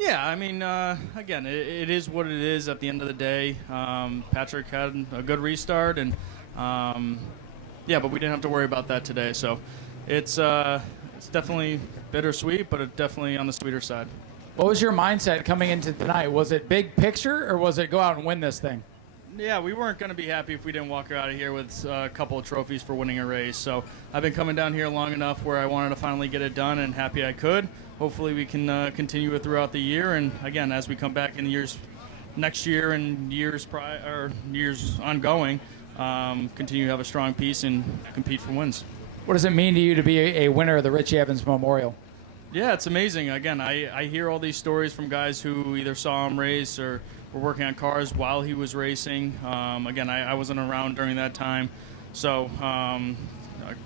Yeah, I mean, again, it is what it is at the end of the day. Patrick had a good restart, and yeah, but we didn't have to worry about that today. So it's definitely bittersweet, but it's definitely on the sweeter side. What was your mindset coming into tonight? Was it big picture, or was it go out and win this thing? Yeah, we weren't going to be happy if we didn't walk out of here with a couple of trophies for winning a race. So I've been coming down here long enough where I wanted to finally get it done, and happy I could. Hopefully we can continue it throughout the year, and again, as we come back in the years next year and years ongoing, continue to have a strong piece and compete for wins. What does it mean to you to be a winner of the Richie Evans Memorial? Yeah, it's amazing. Again, I hear all these stories from guys who either saw him race or were working on cars while he was racing. Again, I wasn't around during that time. So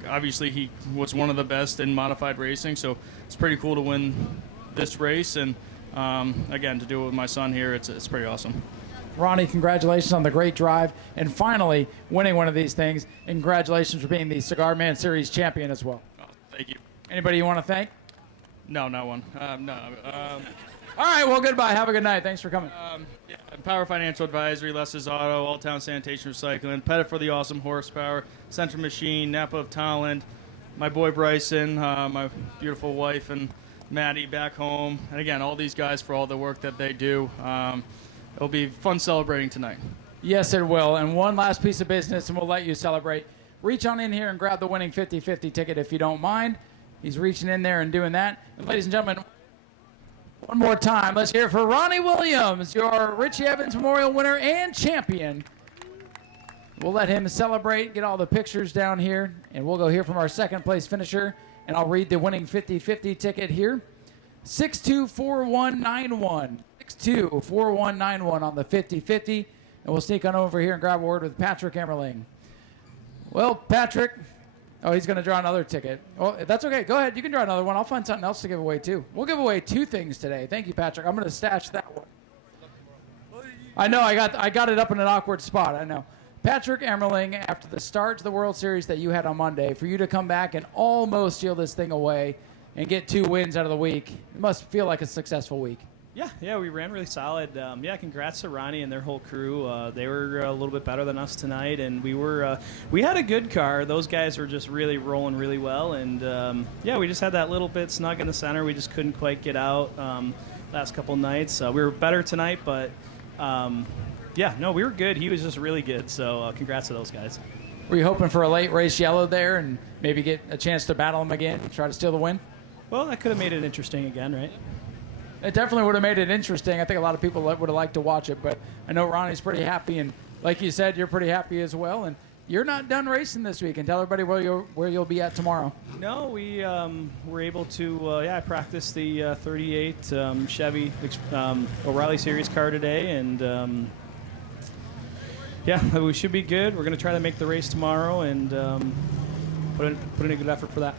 obviously he was one of the best in modified racing. So it's pretty cool to win this race. And again, to do it with my son here, it's pretty awesome. Ronnie, congratulations on the great drive and finally winning one of these things. And congratulations for being the Cigar Man Series champion as well. Oh, thank you. Anybody you want to thank? No, not one. No. All right, well, goodbye. Have a good night. Thanks for coming. Yeah, Power Financial Advisory, Lester's Auto, All Town Sanitation Recycling, Pettit for the Awesome Horsepower, Central Machine, Napa of Talent, my boy Bryson, my beautiful wife and Maddie back home, and again, all these guys for all the work that they do. It'll be fun celebrating tonight. Yes, it will. And one last piece of business, and we'll let you celebrate. Reach on in here and grab the winning 50-50 ticket if you don't mind. He's reaching in there and doing that. And ladies and gentlemen, one more time, let's hear it for Ronnie Williams, your Richie Evans Memorial winner and champion. We'll let him celebrate, get all the pictures down here, and we'll go hear from our second place finisher, and I'll read the winning 50-50 ticket here. 624191. 624191 on the 50-50, and we'll sneak on over here and grab a word with Patrick Emmerling. Well, Patrick, oh, he's going to draw another ticket. Well, that's okay. Go ahead. You can draw another one. I'll find something else to give away, too. We'll give away 2 things today. Thank you, Patrick. I'm going to stash that one. I know. I got it up in an awkward spot. I know. Patrick Emmerling, after the start to the World Series that you had on Monday, for you to come back and almost steal this thing away and get 2 wins out of the week, it must feel like a successful week. Yeah, we ran really solid. Congrats to Ronnie and their whole crew. They were a little bit better than us tonight, and we had a good car. Those guys were just really rolling really well, and we just had that little bit snug in the center. We just couldn't quite get out last couple nights. We were better tonight, but Yeah, no, we were good. He was just really good. So congrats to those guys. Were you hoping for a late race yellow there and maybe get a chance to battle him again, try to steal the win? Well, that could have made it interesting again, right? It definitely would have made it interesting. I think a lot of people would have liked to watch it, but I know Ronnie's pretty happy, and like you said, you're pretty happy as well. And you're not done racing this week, and tell everybody where you'll be at tomorrow. No, we were able to, I practiced the 38 Chevy O'Reilly Series car today, and yeah, we should be good. We're going to try to make the race tomorrow and put in a good effort for that.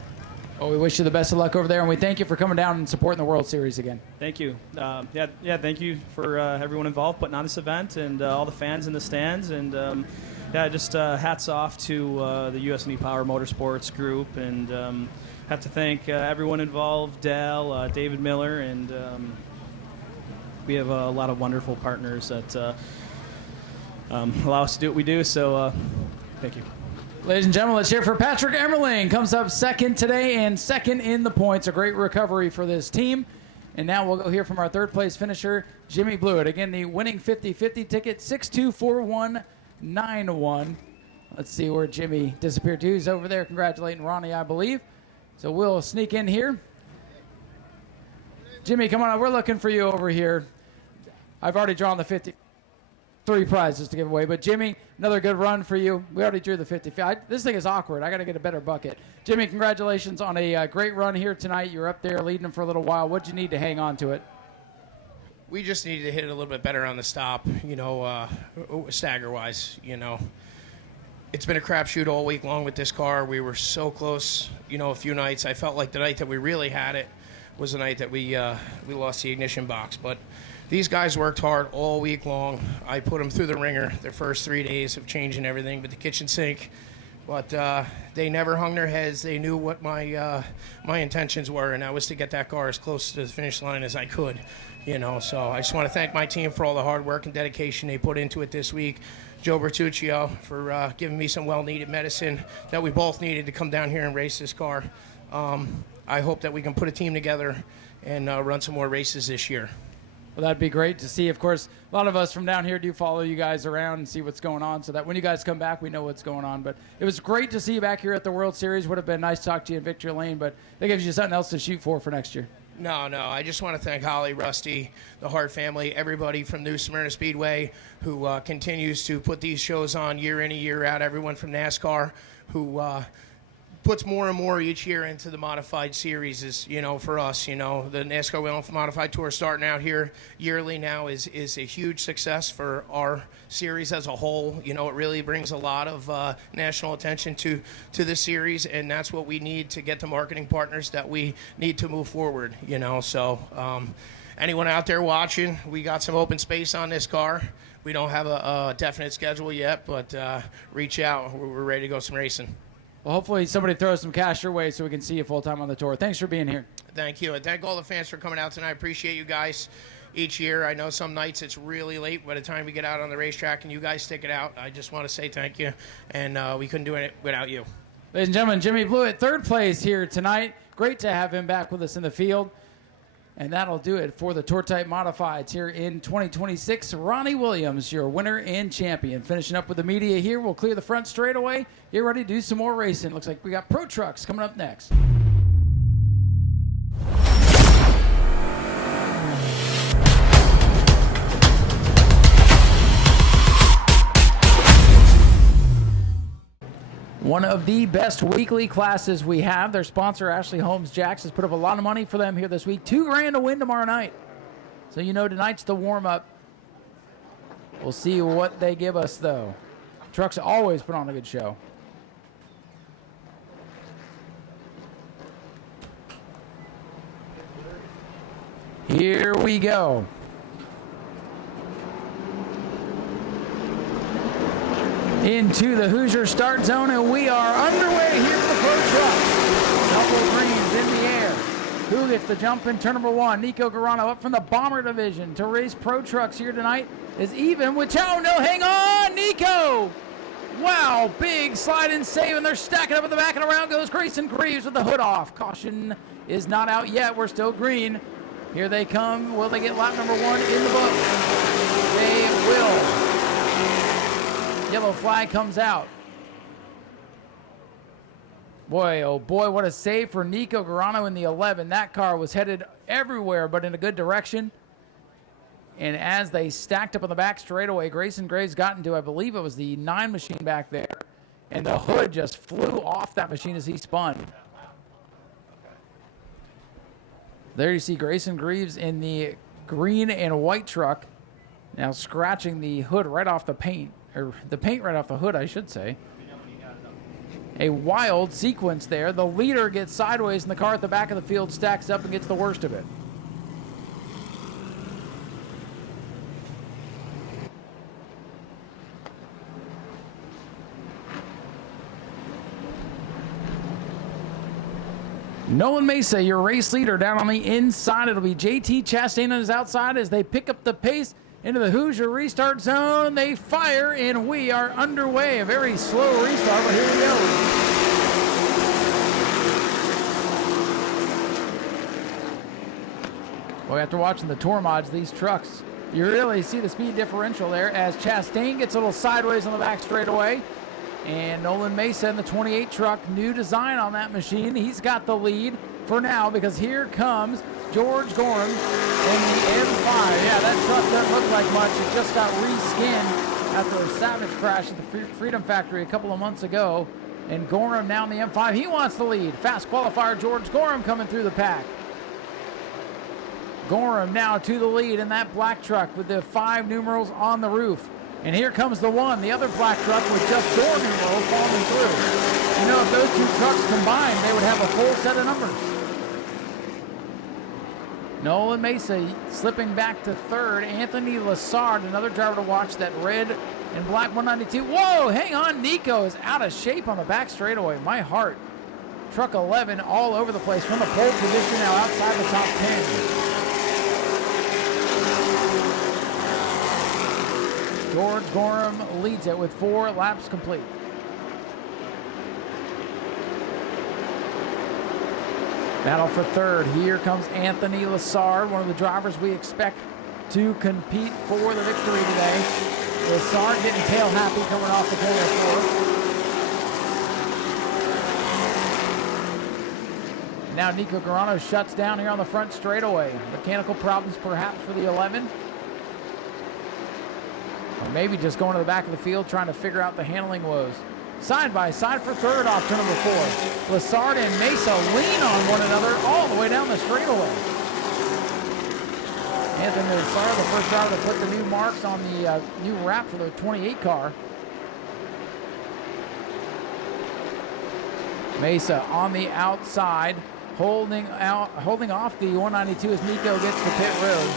Well, we wish you the best of luck over there, and we thank you for coming down and supporting the World Series again. Thank you. Thank you for everyone involved putting on this event and all the fans in the stands. And just hats off to the US&E Power Motorsports group, and have to thank everyone involved, Dale, David Miller, and we have a lot of wonderful partners that allow us to do what we do. So thank you. Ladies and gentlemen, let's hear for Patrick Emmerling. Comes up second today and second in the points. A great recovery for this team. And now we'll go hear from our third place finisher, Jimmy Blewett. Again, the winning 50-50 ticket, 624191. Let's see where Jimmy disappeared to. He's over there congratulating Ronnie, I believe. So we'll sneak in here. Jimmy, come on, we're looking for you over here. I've already drawn the 3 prizes to give away, but Jimmy, another good run for you. We already drew the 50. This thing is awkward. I got to get a better bucket. Jimmy, congratulations on a great run here tonight. You're up there leading them for a little while. What'd you need to hang on to it? We just needed to hit it a little bit better on the stop, stagger-wise, It's been a crapshoot all week long with this car. We were so close, a few nights. I felt like the night that we really had it was the night that we lost the ignition box, but these guys worked hard all week long. I put them through the ringer their first 3 days of changing everything but the kitchen sink. But they never hung their heads. They knew what my intentions were, and that was to get that car as close to the finish line as I could. So I just want to thank my team for all the hard work and dedication they put into it this week. Joe Bertuccio for giving me some well-needed medicine that we both needed to come down here and race this car. I hope that we can put a team together and run some more races this year. Well, that'd be great to see. Of course, a lot of us from down here do follow you guys around and see what's going on, so that when you guys come back, we know what's going on. But it was great to see you back here at the World Series. Would have been nice to talk to you in Victory Lane, but that gives you something else to shoot for next year. No. I just want to thank Holly, Rusty, the Hart family, everybody from New Smyrna Speedway who continues to put these shows on year in and year out, everyone from NASCAR who puts more and more each year into the modified series is, for us, the NASCAR Wheel Modified Tour starting out here yearly now is a huge success for our series as a whole. It really brings a lot of national attention to this series, and that's what we need to get the marketing partners that we need to move forward, So anyone out there watching, we got some open space on this car. We don't have a definite schedule yet, but reach out. We're ready to go some racing. Well, hopefully somebody throws some cash your way so we can see you full-time on the tour. Thanks for being here. Thank you. And thank all the fans for coming out tonight. I appreciate you guys each year. I know some nights it's really late by the time we get out on the racetrack, and you guys stick it out. I just want to say thank you, and we couldn't do it without you. Ladies and gentlemen, Jimmy Blewett, third place here tonight. Great to have him back with us in the field. And that'll do it for the Tour Type Modifieds here in 2026. Ronnie Williams, your winner and champion. Finishing up with the media here. We'll clear the front straightaway. Get ready to do some more racing. Looks like we got Pro Trucks coming up next. One of the best weekly classes we have. Their sponsor, Ashley Holmes Jacks, has put up a lot of money for them here this week. $2,000 to win tomorrow night. So tonight's the warm-up. We'll see what they give us, though. Trucks always put on a good show. Here we go. Into the Hoosier start zone, and we are underway here for the Pro Trucks. Double greens in the air. Who gets the jump in turn number 1? Nico Garano up from the Bomber division to race Pro Trucks here tonight is even with no, hang on, Nico! Wow, big slide and save, and they're stacking up at the back, and around goes Grayson Greaves with the hood off. Caution is not out yet. We're still green. Here they come. Will they get lap number 1 in the book? They will. Yellow flag comes out. Boy, oh boy, what a save for Nico Garano in the 11. That car was headed everywhere but in a good direction. And as they stacked up on the back straightaway, Grayson Graves got into, I believe it was the 9 machine back there. And the hood just flew off that machine as he spun. There you see Grayson Greaves in the green and white truck. Now scratching the hood right off the paint. Or the paint right off the hood, I should say. A wild sequence there. The leader gets sideways and the car at the back of the field stacks up and gets the worst of it. Nolan Mesa, your race leader, down on the inside. It'll be JT Chastain on his outside as they pick up the pace into the Hoosier restart zone. They fire, and we are underway. A very slow restart, but here we go. Boy, after watching the tour mods, these trucks, you really see the speed differential there as Chastain gets a little sideways on the back straightaway. And Nolan Mesa in the 28 truck, new design on that machine. He's got the lead for now because here comes George Gorham in the M5. Yeah, that truck doesn't look like much. It just got reskinned after a savage crash at the Freedom Factory a couple of months ago. And Gorham now in the M5. He wants the lead. Fast qualifier George Gorham coming through the pack. Gorham now to the lead in that black truck with the 5 numerals on the roof. And here comes the one, the other black truck with just 4 numerals falling through. You know, if those 2 trucks combined, they would have a full set of numbers. Nolan Mesa slipping back to 3rd. Anthony Lassard, another driver to watch, that red and black 192. Whoa, hang on, Nico is out of shape on the back straightaway. My heart. Truck 11 all over the place from the pole position now outside the top 10. George Gorham leads it with 4 laps complete. Battle for 3rd. Here comes Anthony Lassard, one of the drivers we expect to compete for the victory today. Lassard getting tail happy coming off the corner 4. Now Nico Garano shuts down here on the front straightaway. Mechanical problems perhaps for the 11. Or maybe just going to the back of the field trying to figure out the handling woes. Side by side for 3rd off turn number 4. Lassard and Mesa lean on one another all the way down the straightaway. Anthony Lassard, the first driver to put the new marks on the new wrap for the 28 car. Mesa on the outside, holding off the 192 as Nico gets to pit road.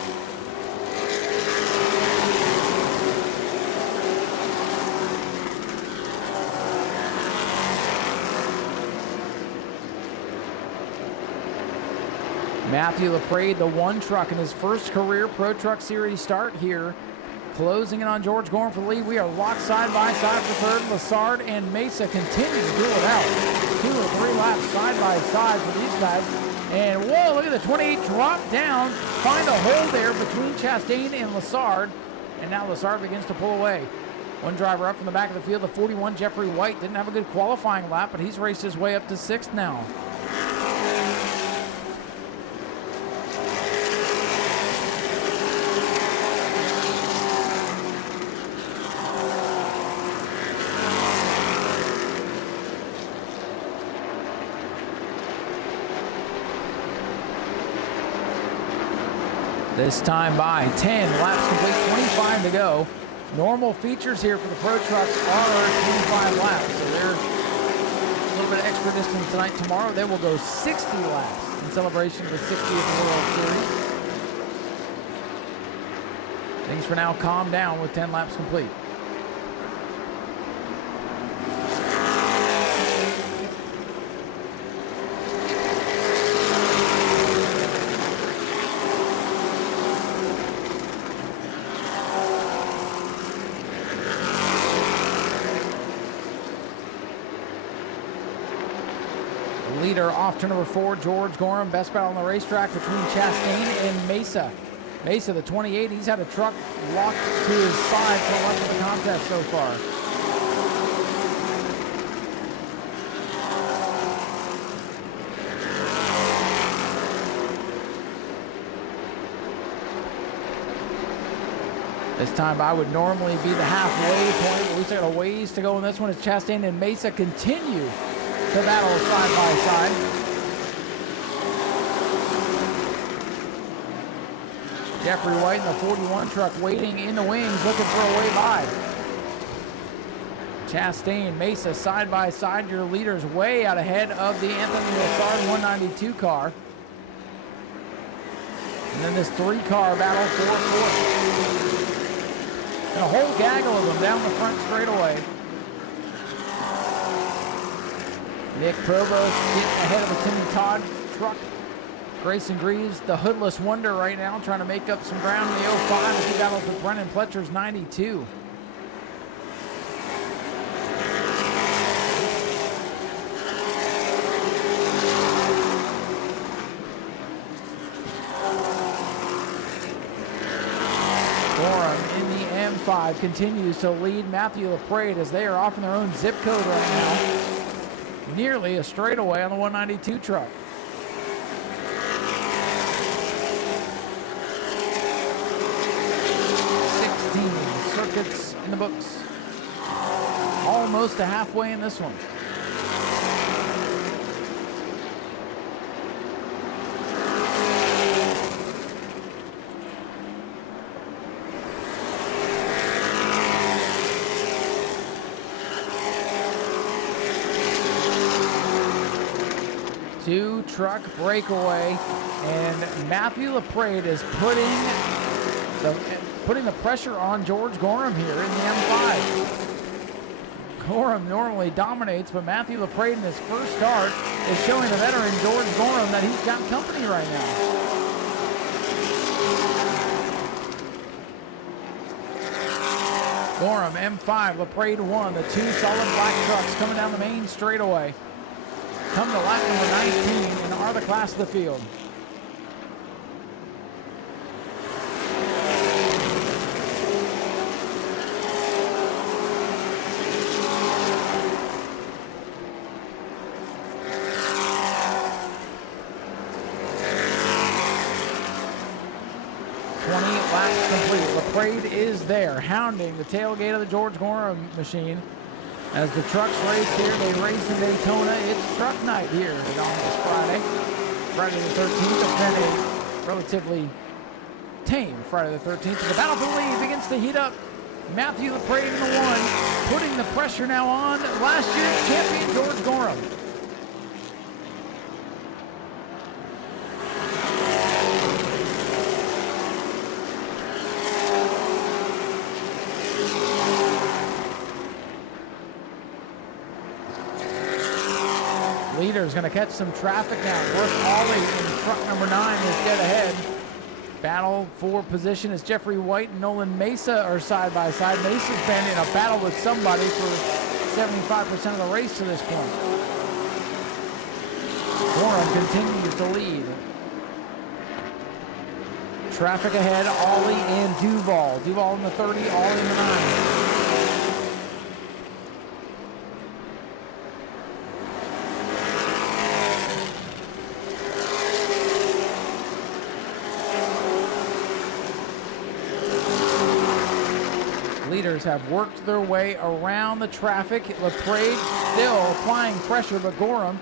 Matthew LaPrade, the 1 truck in his first career Pro Truck Series start here, closing in on George Gorham for the lead. We are locked side by side for 3rd. Lassard and Mesa continue to duel it out. 2 or 3 laps side by side for these guys. And whoa, look at the 28 drop down, find a hole there between Chastain and Lassard. And now Lassard begins to pull away. One driver up from the back of the field, the 41 Jeffrey White, didn't have a good qualifying lap, but he's raced his way up to 6th now. This time by 10 laps complete, 25 to go. Normal features here for the Pro Trucks are 25 laps, so they're a little bit of extra distance tonight. Tomorrow they will go 60 laps in celebration of the 60th World Series. Things for now calm down with 10 laps complete. Leader off to number 4, George Gorham. Best battle on the racetrack between Chastain and Mesa. Mesa, the 28, he's had a truck locked to his side for much of the contest so far. This time I would normally be the halfway point, but we still got a ways to go in this one as Chastain and Mesa continue to battle side by side. Jeffrey White in the 41 truck waiting in the wings, looking for a way by. Chastain, Mesa side by side, your leaders way out ahead of the Anthony Lassard 192 car. And then this 3-car battle for fourth. And a whole gaggle of them down the front straightaway. Nick Provost getting ahead of the Timmy Todd truck. Grayson Greaves, the hoodless wonder right now, trying to make up some ground in the 05 as he battles with Brennan Pletcher's 92. M5 continues to lead Matthew LaPrade as they are off in their own zip code right now. Nearly a straightaway on the 192 truck. 16 circuits in the books. Almost to halfway in this one. Two-truck breakaway, and Matthew LaPrade is putting the pressure on George Gorham here in the M5. Gorham normally dominates, but Matthew LaPrade in his first start is showing the veteran George Gorham that he's got company right now. Gorham, M5, LaPrade 1, the two solid black trucks coming down the main straightaway. Come to lap number 19 and are the class of the field. Laps complete. LaPrade is there, hounding the tailgate of the George Gorham machine. As the trucks race here, they race in Daytona. It's truck night here on this Friday. Friday the 13th. It's been a relatively tame Friday the 13th. The battle for the lead begins to heat up. Matthew LaPrade in the 1, putting the pressure now on last year's champion George Gorham. Leader is going to catch some traffic now. Brooke Ollie in truck number 9 is dead ahead. Battle for position as Jeffrey White and Nolan Mesa are side by side. Mesa's been in a battle with somebody for 75% of the race to this point. Gorham continues to lead. Traffic ahead, Ollie and Duval. Duval in the 30, Ollie in the 9. Leaders have worked their way around the traffic. LaPrade still applying pressure, but Gorham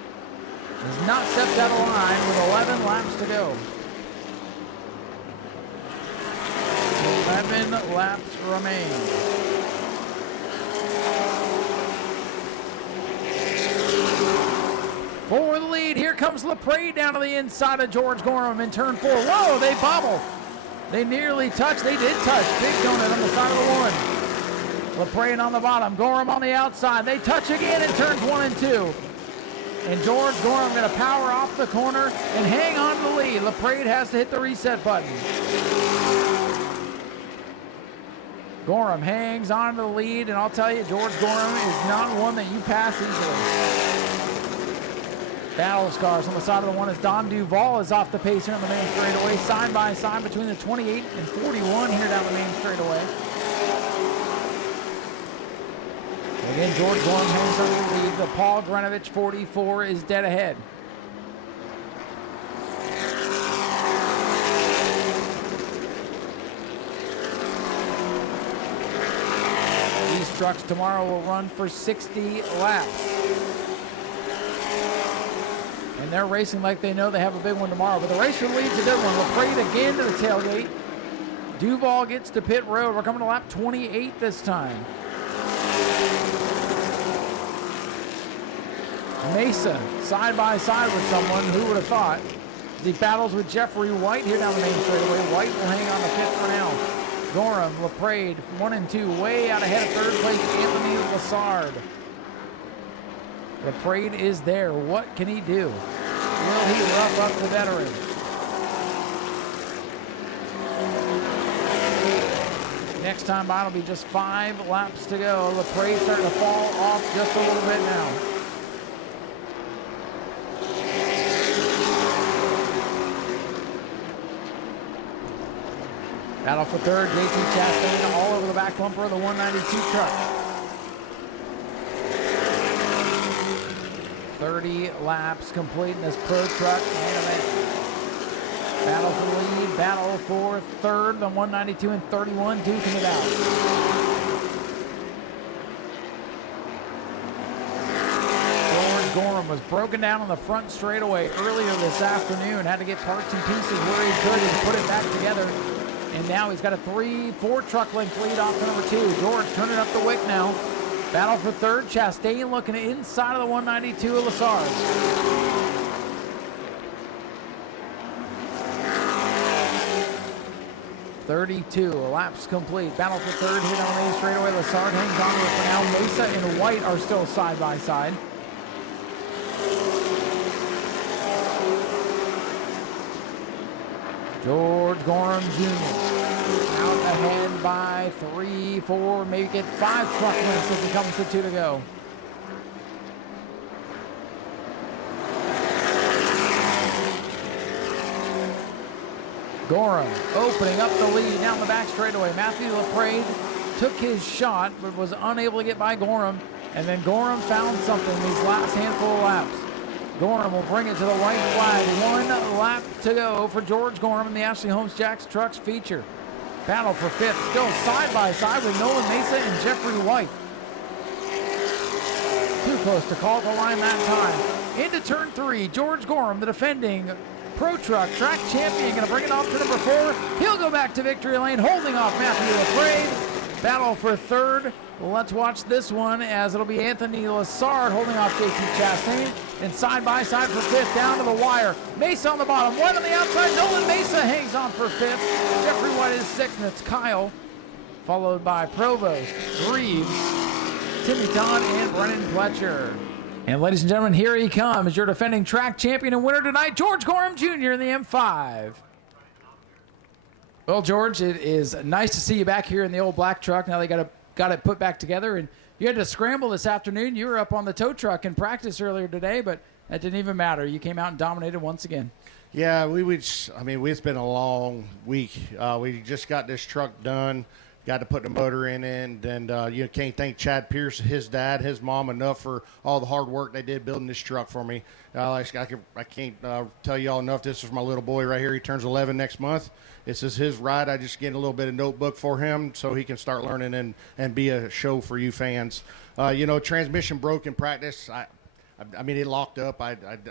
has not stepped out of line with 11 laps to go. 11 laps remain. For the lead, here comes LaPrade down to the inside of George Gorham in turn 4. Whoa, they bobble. They nearly touched. They did touch. Big donut on the side of the 1. LaPrade on the bottom, Gorham on the outside. They touch again in turns 1 and 2. And George Gorham going to power off the corner and hang on to the lead. LaPrade has to hit the reset button. Gorham hangs on to the lead, and I'll tell you, George Gorham is not one that you pass easily. Battle scars on the side of the 1 as Don Duval is off the pace here on the main straightaway. Side by side between the 28 and 41 here down the main straightaway. Again, George Gorham hangs on the lead. The Paul Granovich 44 is dead ahead. trucks tomorrow will run for 60 laps. And they're racing like they know they have a big one tomorrow. But the race for the lead's a good one. LaPrade again to the tailgate. Duval gets to pit road. We're coming to lap 28 this time. Mesa side by side with someone. Who would have thought? As he battles with Jeffrey White here down the main straightaway. White will hang on the fifth for now. Gorham, LaPrade, 1 and 2, way out ahead of third place, Anthony Lassard. LaPrade is there. What can he do? Will he rough up the veteran? Next time by, it'll be just 5 laps to go. LaPrade starting to fall off just a little bit now. Battle for third, JT Chastain all over the back bumper of the 192 truck. 30 laps complete in this pro truck main event. Battle for the lead, battle for third, the 192 and 31 duking it out. George Gorham was broken down on the front straightaway earlier this afternoon. Had to get parts and pieces where he could and put it back together. And now he's got a 3-4 truck length lead off to number 2. George turning up the wick now. Battle for third. Chastain looking inside of the 192 of Lassard. .32 laps complete. Battle for third here down the main straightaway. Lassard hangs on to it for now. Mesa and White are still side by side. George Gorham Jr. out ahead by 3, 4, maybe get 5 truck lengths as it comes to 2 to go. Gorham opening up the lead down the back straightaway. Matthew LaPrade took his shot but was unable to get by Gorham. And then Gorham found something these last handful of laps. Gorham will bring it to the white flag. 1 lap to go for George Gorham in the Ashley Holmes Jacks Trucks feature. Battle for fifth, still side by side with Nolan Mesa and Jeffrey White. Too close to call the line that time. Into turn 3, George Gorham, the defending Pro Truck track champion, going to bring it off to number 4. He'll go back to victory lane, holding off Matthew LaPrade. Battle for third. Let's watch this one as it'll be Anthony Lassard holding off JT Chastain. And side by side for fifth down to the wire. Mesa on the bottom, White on the outside. Nolan Mesa hangs on for fifth. Jeffrey White is sixth, and it's Kyle. Followed by Provost, Reeves, Timmy Todd, and Brennan Fletcher. And ladies and gentlemen, here he comes, your defending track champion and winner tonight, George Gorham Jr. in the M5. Well, George, it is nice to see you back here in the old black truck. Now they got it put back together, and you had to scramble this afternoon. You were up on the tow truck in practice earlier today, but that didn't even matter. You came out and dominated once again. Yeah, it's been a long week. We just got this truck done, got to put the motor in, and you can't thank Chad Pierce, his dad, his mom enough for all the hard work they did building this truck for me. I can't tell you all enough. This is my little boy right here. He turns 11 next month. This is his ride. I just get a little bit of notebook for him so he can start learning and be a show for you fans. Transmission broke in practice. I mean, it locked up.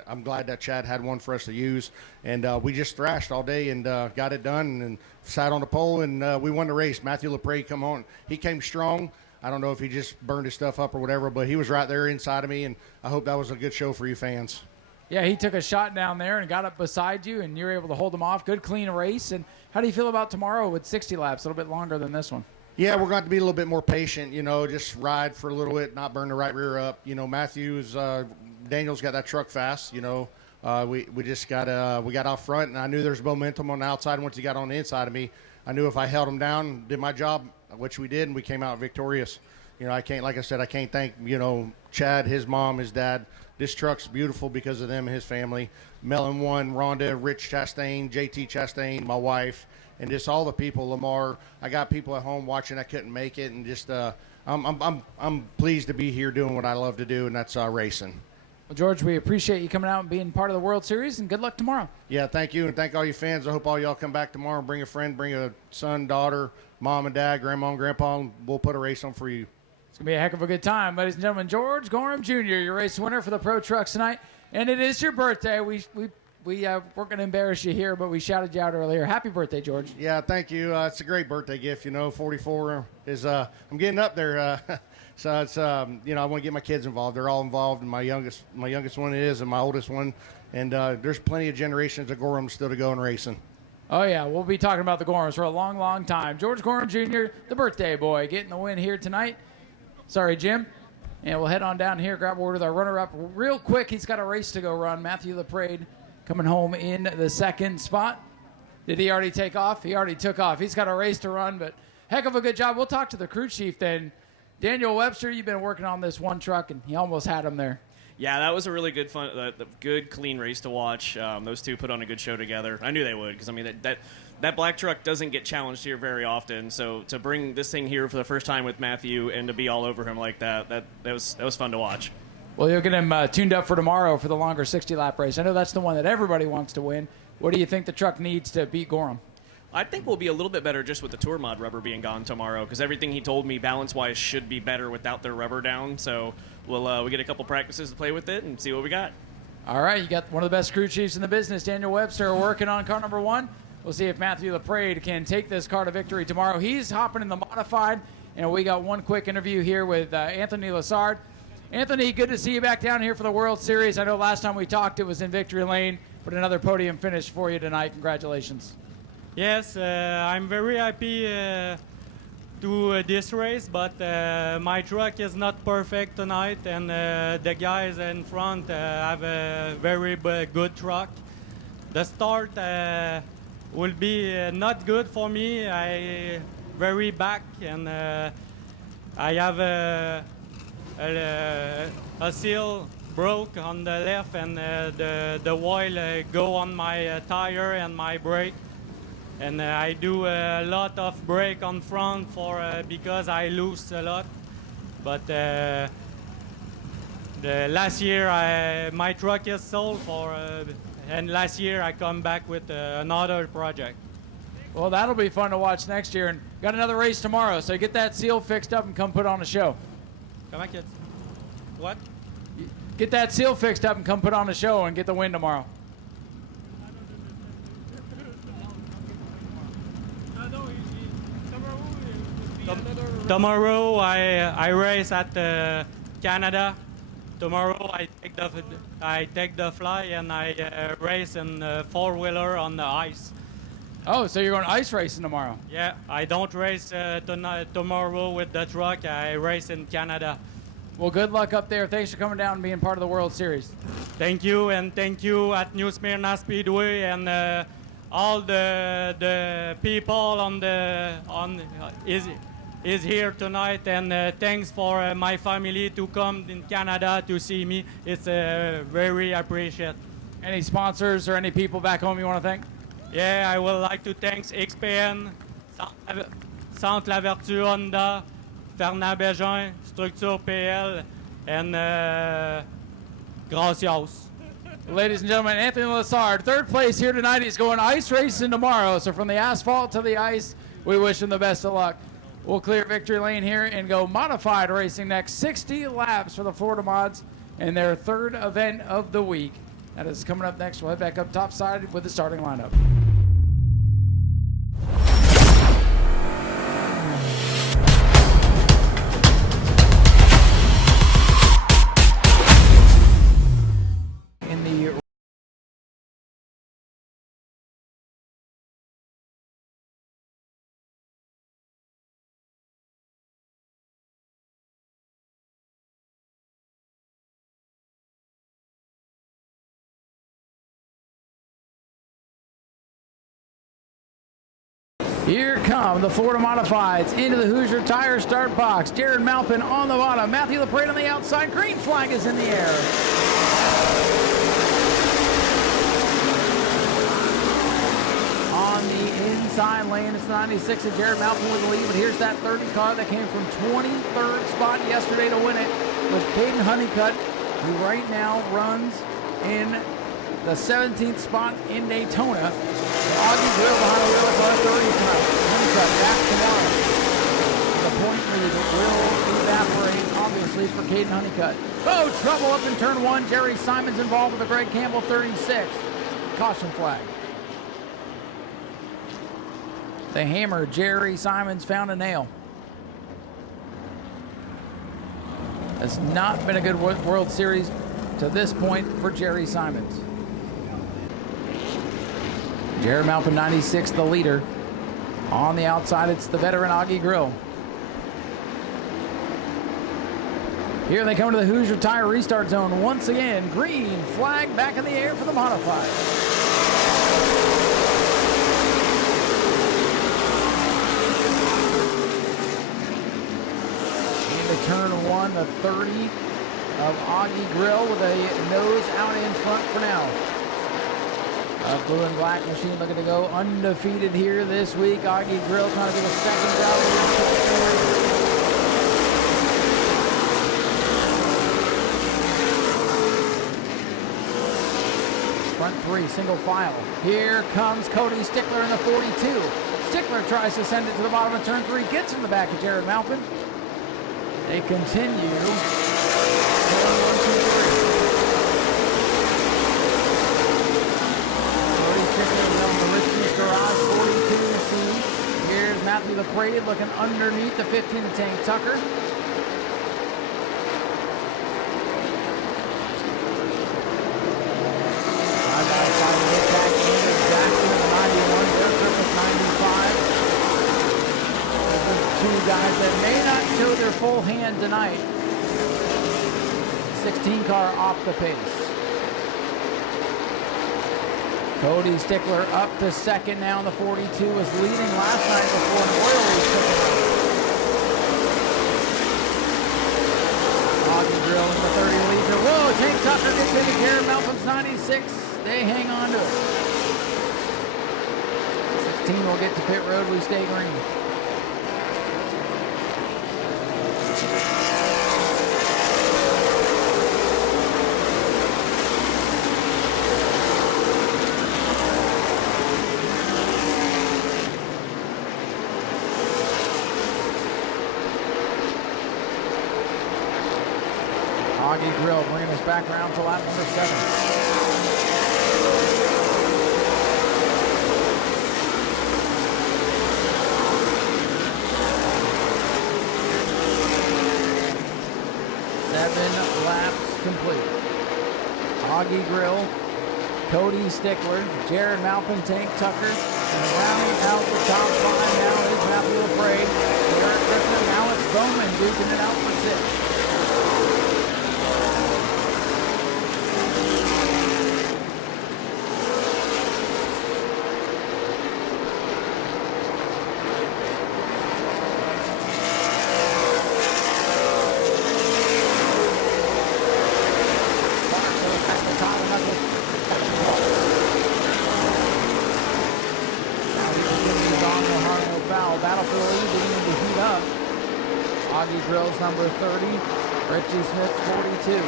I'm glad that Chad had one for us to use. And we just thrashed all day and got it done and sat on the pole, and we won the race. Matthew LaPrade come on. He came strong. I don't know if he just burned his stuff up or whatever, but he was right there inside of me, and I hope that was a good show for you fans. Yeah, he took a shot down there and got up beside you, and you were able to hold him off. Good, clean race. And how do you feel about tomorrow with 60 laps, a little bit longer than this one? Yeah, we're going to be a little bit more patient, just ride for a little bit, not burn the right rear up. Matthews, Daniel's got that truck fast, we got out front, and I knew there's momentum on the outside. Once he got on the inside of me, I knew if I held him down, did my job, which we did, and we came out victorious. I can't thank, Chad, his mom, his dad. This truck's beautiful because of them and his family. Mellon won, Rhonda, Rich Chastain, JT Chastain, my wife, and just all the people, Lamar. I got people at home watching. I couldn't make it, and just I'm pleased to be here doing what I love to do, and that's racing. Well, George, we appreciate you coming out and being part of the World Series, and good luck tomorrow. Yeah, thank you, and thank all you fans. I hope all y'all come back tomorrow and bring a friend, bring a son, daughter, mom and dad, grandma and grandpa, and we'll put a race on for you. It's going to be a heck of a good time. Ladies and gentlemen, George Gorham Jr., your race winner for the Pro Trucks tonight. And it is your birthday. We're going to embarrass you here, but we shouted you out earlier. Happy birthday, George. Yeah, thank you. It's a great birthday gift. 44 is, I'm getting up there. So it's, I want to get my kids involved. They're all involved, and my youngest one is, and my oldest one. And there's plenty of generations of Gorhams still to go in racing. Oh, yeah, we'll be talking about the Gorhams for a long, long time. George Gorham Jr., the birthday boy, getting the win here tonight. Sorry, Jim. And we'll head on down here, grab a word with our runner-up real quick. He's got a race to go run. Matthew LaPrade coming home in the second spot. Did he already take off? He already took off. He's got a race to run, but heck of a good job. We'll talk to the crew chief then. Daniel Webster, you've been working on this one truck, and he almost had him there. Yeah, that was a really good, good, clean race to watch. Those two put on a good show together. I knew they would because, that black truck doesn't get challenged here very often. So to bring this thing here for the first time with Matthew and to be all over him like that was fun to watch. Well, you'll get him tuned up for tomorrow for the longer 60-lap race. I know that's the one that everybody wants to win. What do you think the truck needs to beat Gorham? I think we'll be a little bit better just with the Tour Mod rubber being gone tomorrow because everything he told me balance-wise should be better without their rubber down. So we'll get a couple practices to play with it and see what we got. All right, you got one of the best crew chiefs in the business, Daniel Webster, working on car number 1. We'll see if Matthew LaPrade can take this car to victory tomorrow. He's hopping in the modified, and we got one quick interview here with Anthony Lassard. Anthony, good to see you back down here for the World Series. I know last time we talked it was in Victory Lane, but another podium finish for you tonight. Congratulations. Yes, I'm very happy to this race, but my truck is not perfect tonight, and the guys in front have a very good truck. The start will be not good for me. I very back, and I have a seal broke on the left, and the oil go on my tire and my brake. And I do a lot of brake on front for because I lose a lot. But the last year my truck is sold for, and last year I come back with another project. Well, that'll be fun to watch next year. And got another race tomorrow, so get that seal fixed up and come put on a show. Come on, kids. What? Get that seal fixed up and come put on a show and get the win tomorrow. Tomorrow I race at Canada. Tomorrow I take the fly and I race in four-wheeler on the ice. Oh, so you're going ice racing tomorrow? Yeah, I don't race tomorrow with the truck. I race in Canada. Well, good luck up there. Thanks for coming down and being part of the World Series. Thank you, and thank you at New Smyrna Speedway and all the people is here tonight, and thanks for my family to come in Canada to see me. It's very appreciated. Any sponsors or any people back home you want to thank? Yeah, I would like to thank XPN, Centre La Vertu Honda, Fernand Bégin, Structure PL, and Gracias. Ladies and gentlemen, Anthony Lassard, third place here tonight. He's going ice racing tomorrow. So from the asphalt to the ice, we wish him the best of luck. We'll clear Victory Lane here and go modified racing next. 60 laps for the Florida Mods in their third event of the week. That is coming up next. We'll head back up topside with the starting lineup. Here come the Florida Modifieds into the Hoosier Tire start box. Jared Malpin on the bottom. Matthew LaPrade on the outside. Green flag is in the air. On the inside lane, it's the 96 of Jared Malpin with the lead, but here's that 30 car that came from 23rd spot yesterday to win it with Caden Honeycutt, who right now runs in the 17th spot in Daytona. Augie Grill behind the wheel at 30 tonight. Honeycutt back tomorrow. The point lead will evaporate fast lead for Caden Honeycutt. Oh, trouble up in turn 1. Jerry Simons involved with the Greg Campbell 36. Caution flag. The hammer, Jerry Simons, found a nail. Has not been a good World Series to this point for Jerry Simons. Jared Malpin, 96, the leader. On the outside, it's the veteran Augie Grill. Here they come to the Hoosier Tire restart zone once again. Green flag back in the air for the modified. Into turn 1, the 30 of Augie Grill with a nose out in front for now. A blue and black machine looking to go undefeated here this week. Augie Grill trying to do the second job. Front 3, single file. Here comes Cody Stickler in the 42. Stickler tries to send it to the bottom of turn 3, gets in the back of Jared Malpin. They continue. Turn 1, 2, 3. Cody Stickler down the Richie's Garage 42C. Here's Matthew LaPrade looking underneath the 15 of Tank Tucker. Guys that may not show their full hand tonight. 16 car off the pace. Cody Stickler up to second now in the 42, was leading last night before an oil leak took him out. Augie Grill in the 30 leader. Whoa, Tank Tucker gets into Jared Malpin's 96. They hang on to it. 16 will get to pit road. We stay green. Augie Grill bringing us back around to lap number 7. Laps complete. Augie Grill, Cody Stickler, Jared Malpin, Tank Tucker, and rounding out the top 5 now is Matthew LaPrade. Eric Griffin, Alex Bowman duking it out for 6. Augie Grill's number 30, Richie Smith 42.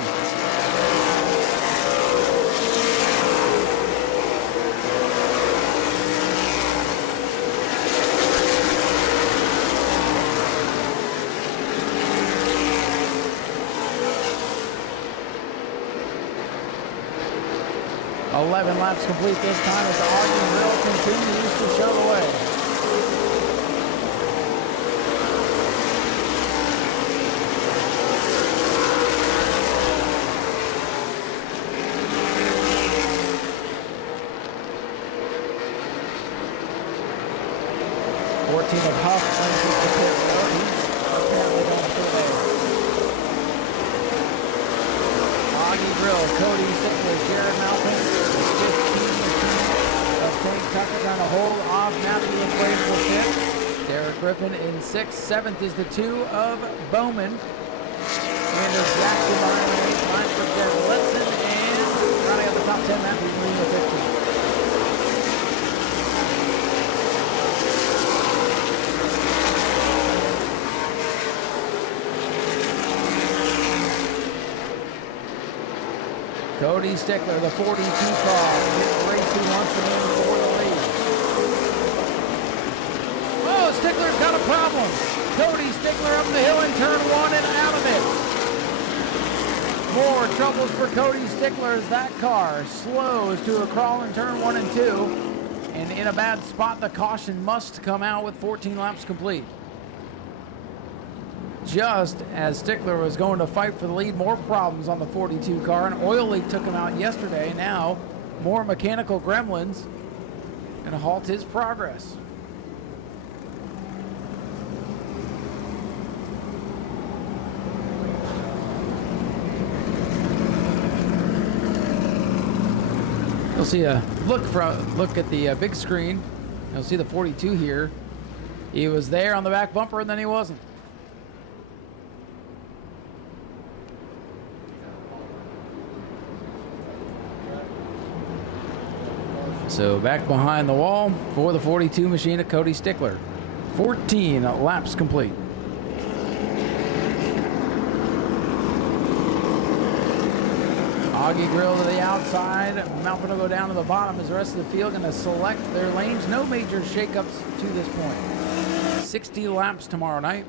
"11 laps complete this time as Augie Grill continues to show the way. Of Huff brings it to pit road. He's apparently going through there. Augie Grill, Cody Stickler, Jared Malpin, 15 of Tank Tucker trying to hold off Matthew LaPrade for 5th. Derek Griffin in 6th. 7th is the 2 of Bowman. Anders Jackson behind the 8th line for Jeff Letson, and rounding out the top 10, Matthew Green with 15. Cody Stickler, the 42 car, hit racing once again for the lead. Oh, Stickler's got a problem. Cody Stickler up the hill in turn 1 and out of it. More troubles for Cody Stickler as that car slows to a crawl in turn 1 and 2. And in a bad spot, the caution must come out with 14 laps complete. Just as Stickler was going to fight for the lead, more problems on the 42 car. An oil leak took him out yesterday. Now, more mechanical gremlins going to halt his progress. You'll see a look at the big screen. You'll see the 42 here. He was there on the back bumper, and then he wasn't. So back behind the wall for the 42 machine of Cody Stickler. 14 laps complete. Augie Grill to the outside. Malpin will go down to the bottom as the rest of the field going to select their lanes. No major shakeups to this point. 60 laps tomorrow night,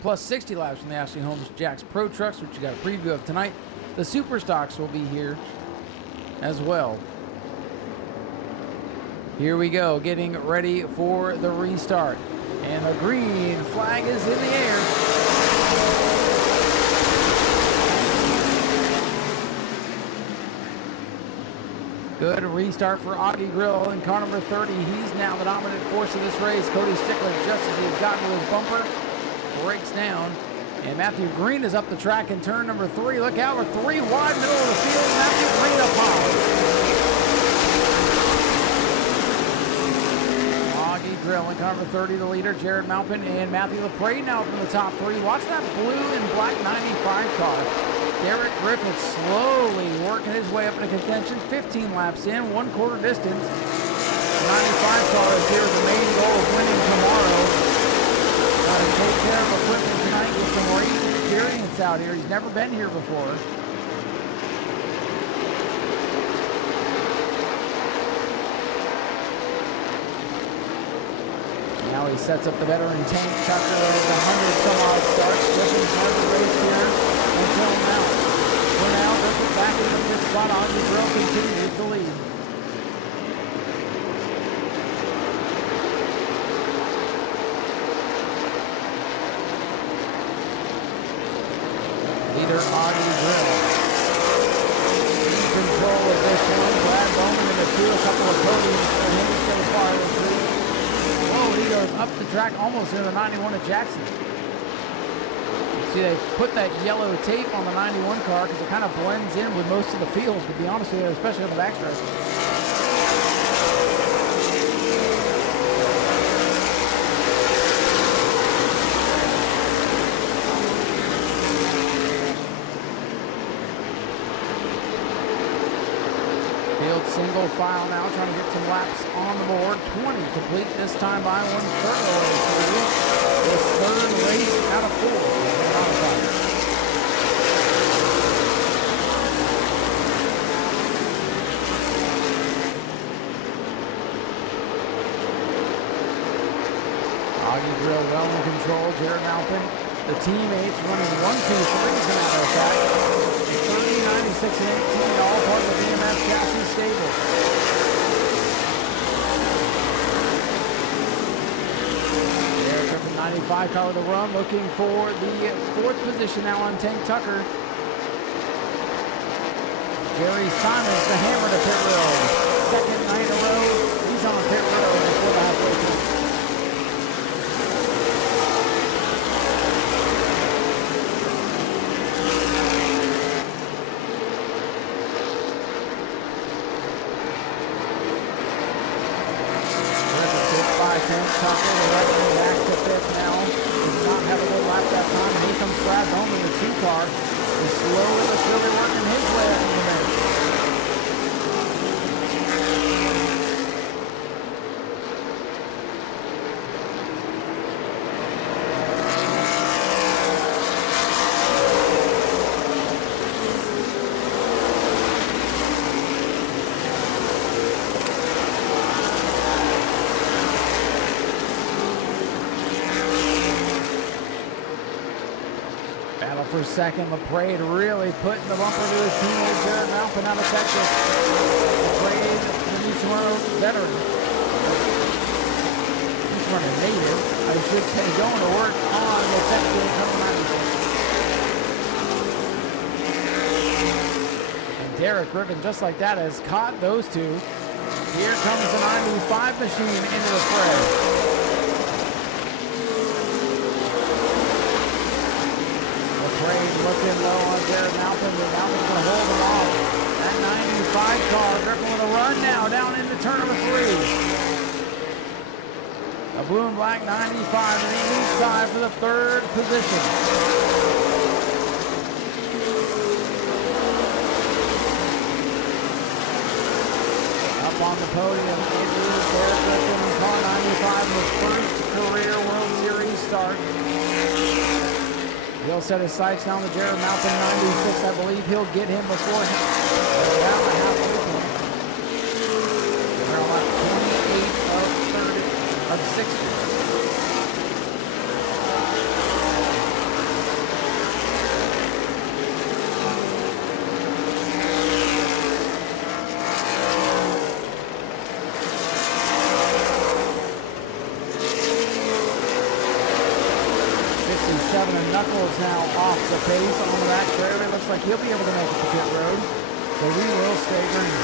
plus 60 laps from the Ashley Holmes Jacks Pro Trucks, which you got a preview of tonight. The Super Stocks will be here as well. Here we go, getting ready for the restart. And the green flag is in the air. Good restart for Augie Grill in car number 30. He's now the dominant force of this race. Cody Stickler, just as he had gotten to his bumper, breaks down. And Matthew Green is up the track in turn number 3. Look out, we're 3 wide, middle of the field. Matthew Green up high. Grill in car number 30, the leader, Jared Malpin, and Matthew LaPrade now up in the top 3. Watch that blue and black 95 car. Derek Griffith slowly working his way up into contention. 15 laps in, 1/4 distance. The 95 car is here with the main goal of winning tomorrow. Got to take care of equipment tonight with some race experience out here. He's never been here before. Now he sets up the veteran Tank Tucker as 100 some odd starts. Griffin's never raced here until now. For now, Griffin back into this spot. Augie Grill continues to lead. Leader Augie Grill. In control of this one. Brad Bowman in the 2. A couple of podiums for him so far this week. He goes up the track almost into the 91 of Jackson. See, they put that yellow tape on the 91 car because it kind of blends in with most of the field, to be honest with you, especially on the backstretch. Single file now, trying to get some laps on the board. 20 complete this time by 1/3 away. This third race out of 4. Augie Grill well in control. Jared Malpin, the teammates running 1, 2, 3 as a matter of fact. 30, 96, and 18, all part of the BMF chassis stable. There, Griffin 95 car with a run, looking for the 4th position now on Tank Tucker. Jerry Simons, the hammer to pit road. 2nd night in a row, he's on pit road before the halfway point. Tucker, the right back to 5th now. Does not have a good lap that time. Here comes Brad Bowman, the 2 car. He's slowly but surely working his way up in the race. for second. LaPrade really putting the bumper to his teammate Jared Malpin out of Texas. LaPrade, the New Smyrna veteran. New Smyrna native, I should say, going to work on the Chequered Ink. And Derek Griffin, just like that, has caught those two. Here comes the 95 machine into the fray. Looking low on Jared Malpin, but Malpin's going to hold him off. That 95 car, Griffin with a run now down into turn number 3. A blue and black 95 in the inside for the 3rd position. Up on the podium, it is Derek Griffin in car 95, his first career World Series start. He'll set his sights down to Jared Malpin, 96. I believe he'll get him before him. Down the halfway point. They're about 28 of 60. And Knuckles now off the pace on the back straightaway. Looks like he'll be able to make it to pit road. So we will stay green.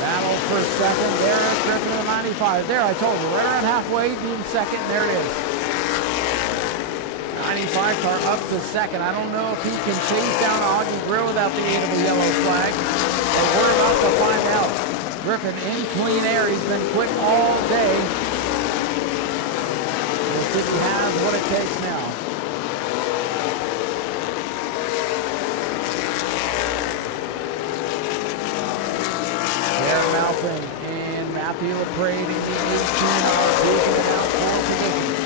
Battle for second. Derek Griffin to 95. There, I told you, right around halfway, being second, and there it is. 95 car up to second. I don't know if he can chase down Augie Grill without the aid of a yellow flag, but we're about to find out. Griffin in clean air. He's been quick all day. We'll see if he has what it takes now. Jared Malpin and Matthew LaPrade in the 18 are taking it out for position.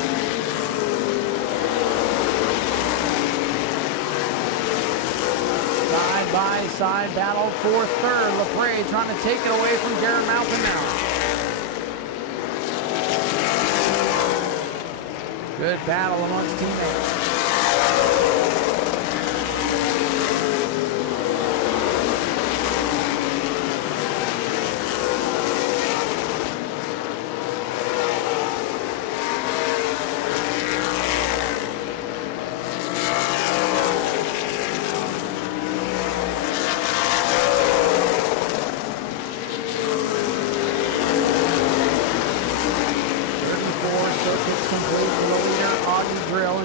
Side-by-side battle for 3rd. LaPrade trying to take it away from Jared Malpin now. Good battle amongst teammates.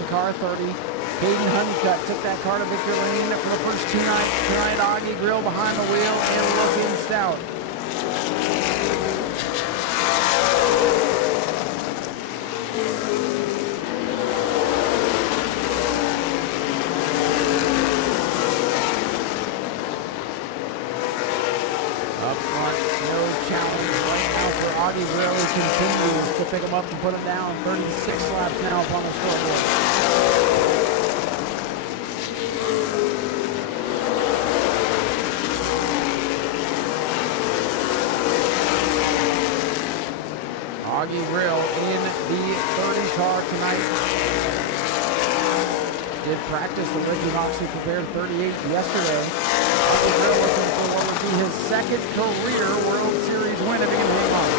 Car 30. Hayden Honeycutt took that car to victory lane for the first 2 nights. Tonight, Augie Grill behind the wheel and looking stout. Up front, no challenge right now for Augie Grill. He continues to pick him up and put him down. 36 laps now upon the scoreboard. Augie Grill in the 30 car tonight. Did practice the Richie Moxley prepared 38 yesterday. Augie Grill looking for what would be his 2nd career World Series win if he can hang on.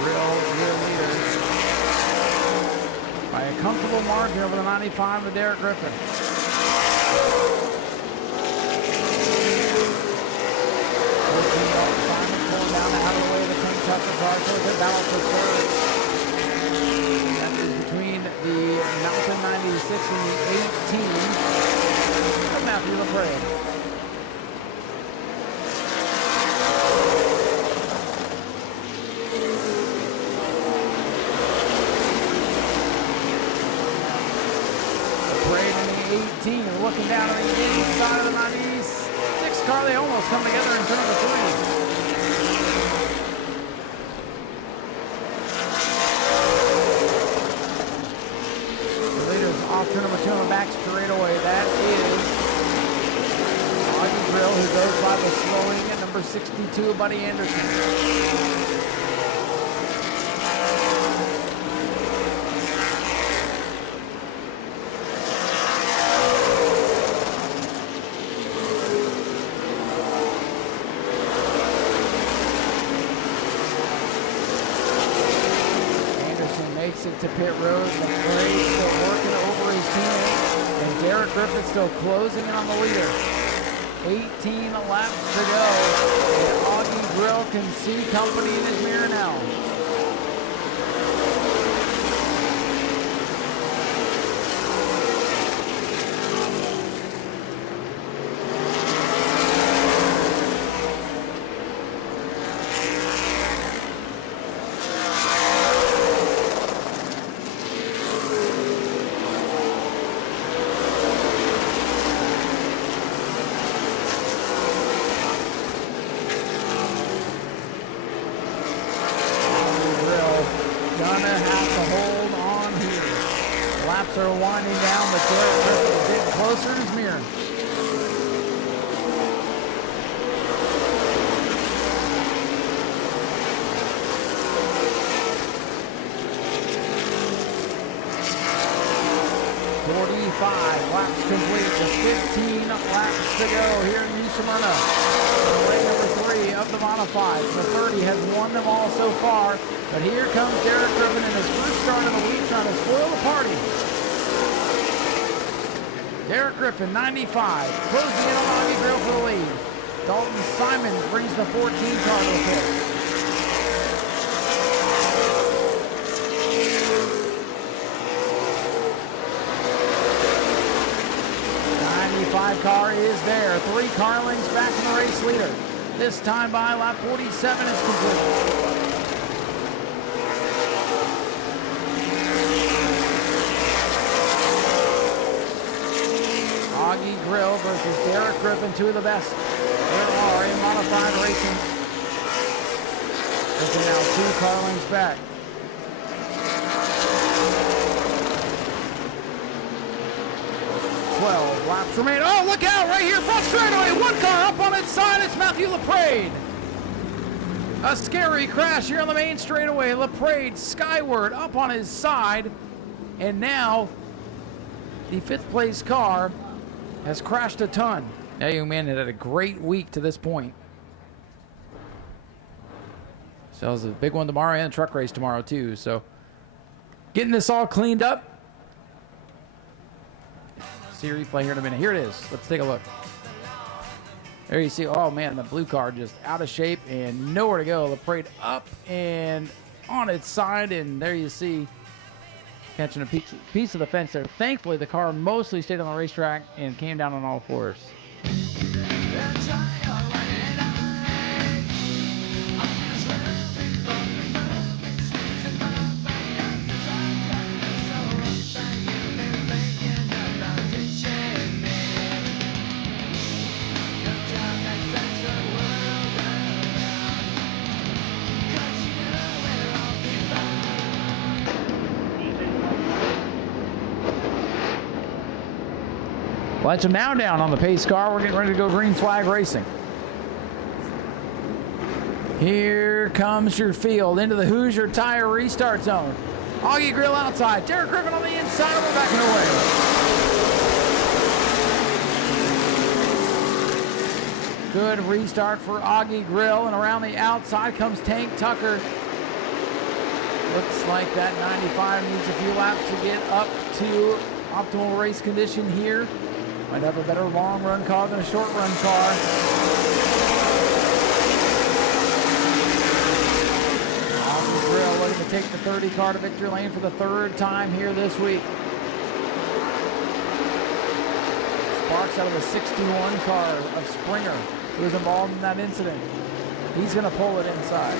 Grill, your leader. By a comfortable margin over the 95 of Derek Griffin. Down out of the way of the King Tucker car, so a good battle for 3rd. That is between the Malpin 96 and the 18 of Matthew LaPrade. LaPrade in the 18, looking down on the inside of the 96 car. They almost come together in turn number 3. number 62, Buddy Anderson. To pit road, McRae still working over his teammate, and Derek Griffin still closing in on the leader. 18 laps to go, and Augie Grill can see company in his mirror now. Are winding down, but Derek Griffin is getting closer to his mirror. Laps complete with 15 laps to go here in New Smyrna. Leg number 3 of the modified. The 30 has won them all so far, but here comes Derek Griffin in his first start of the week trying to spoil the party. Derek Griffin, 95, closing in on Augie Grill for the lead. Dalton Simons brings the 14 car to the pit. Car is there. 3 car lengths back from the race leader. This time by lap 47 is complete. Augie Grill versus Derek Griffin, 2 of the best there are in modified racing. Griffin now 2 car lengths back. 12 laps remain. Oh, look out right here, front straightaway. 1 car up on its side. It's Matthew LaPrade. A scary crash here on the main straightaway. LaPrade skyward up on his side. And now the 5th place car has crashed a ton. That young man had a great week to this point. So it's a big one tomorrow and a truck race tomorrow too. So getting this all cleaned up. See a replay here in a minute. Here it is. Let's take a look. There you see, oh man, the blue car just out of shape and nowhere to go. LaPrade up and on its side, and there you see catching a piece of the fence there. Thankfully, the car mostly stayed on the racetrack and came down on all fours. Lights are now down on the pace car. We're getting ready to go green flag racing. Here comes your field into the Hoosier Tire restart zone. Augie Grill outside. Derek Griffin on the inside. We're backing away. Good restart for Augie Grill, and around the outside comes Tank Tucker. Looks like that 95 needs a few laps to get up to optimal race condition here. Might have a better long run car than a short run car. Augie Grill looking to take the 30 car to victory lane for the 3rd time here this week. Sparks out of the 61 car of Springer, who was involved in that incident. He's going to pull it inside.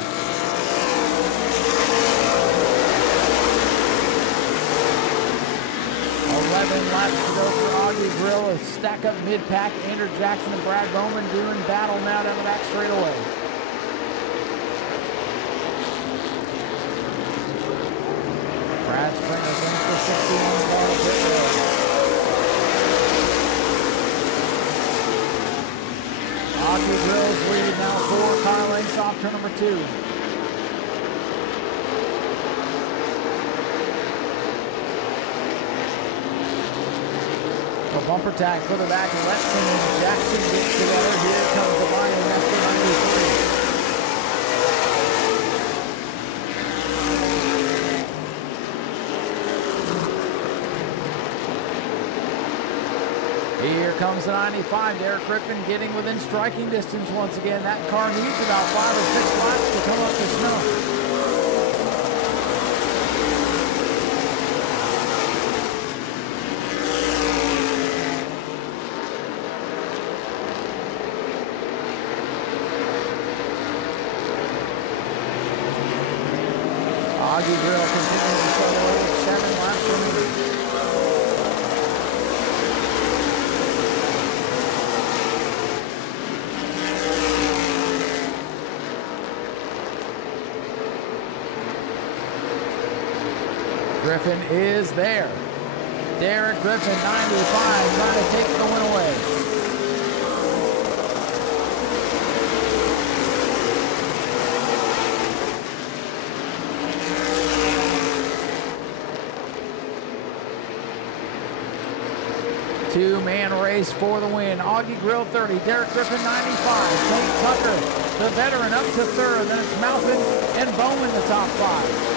Laps to go for Augie Grill. A stack up mid-pack. Andrew Jackson and Brad Bowman doing battle now down the back straightaway. Brad Springer brings the 61 car to pit road. Augie Grill Griff's lead now 4 car lengths off turn number 2. A bumper tag further back, and Letson and Jackson get together. Here comes the line in after 93. Here comes the 95. Derek Griffin getting within striking distance once again. That car needs about 5 or 6 laps to come up the snow. Augie Grill continuing to show the way with 7 laps remaining. Griffin is there. Derek Griffin, 95, trying to take the win away. Two-man race for the win. Augie Grill 30, Derek Griffin 95, St. Tucker, the veteran, up to third. Then it's Malkin and Bowman the top 5.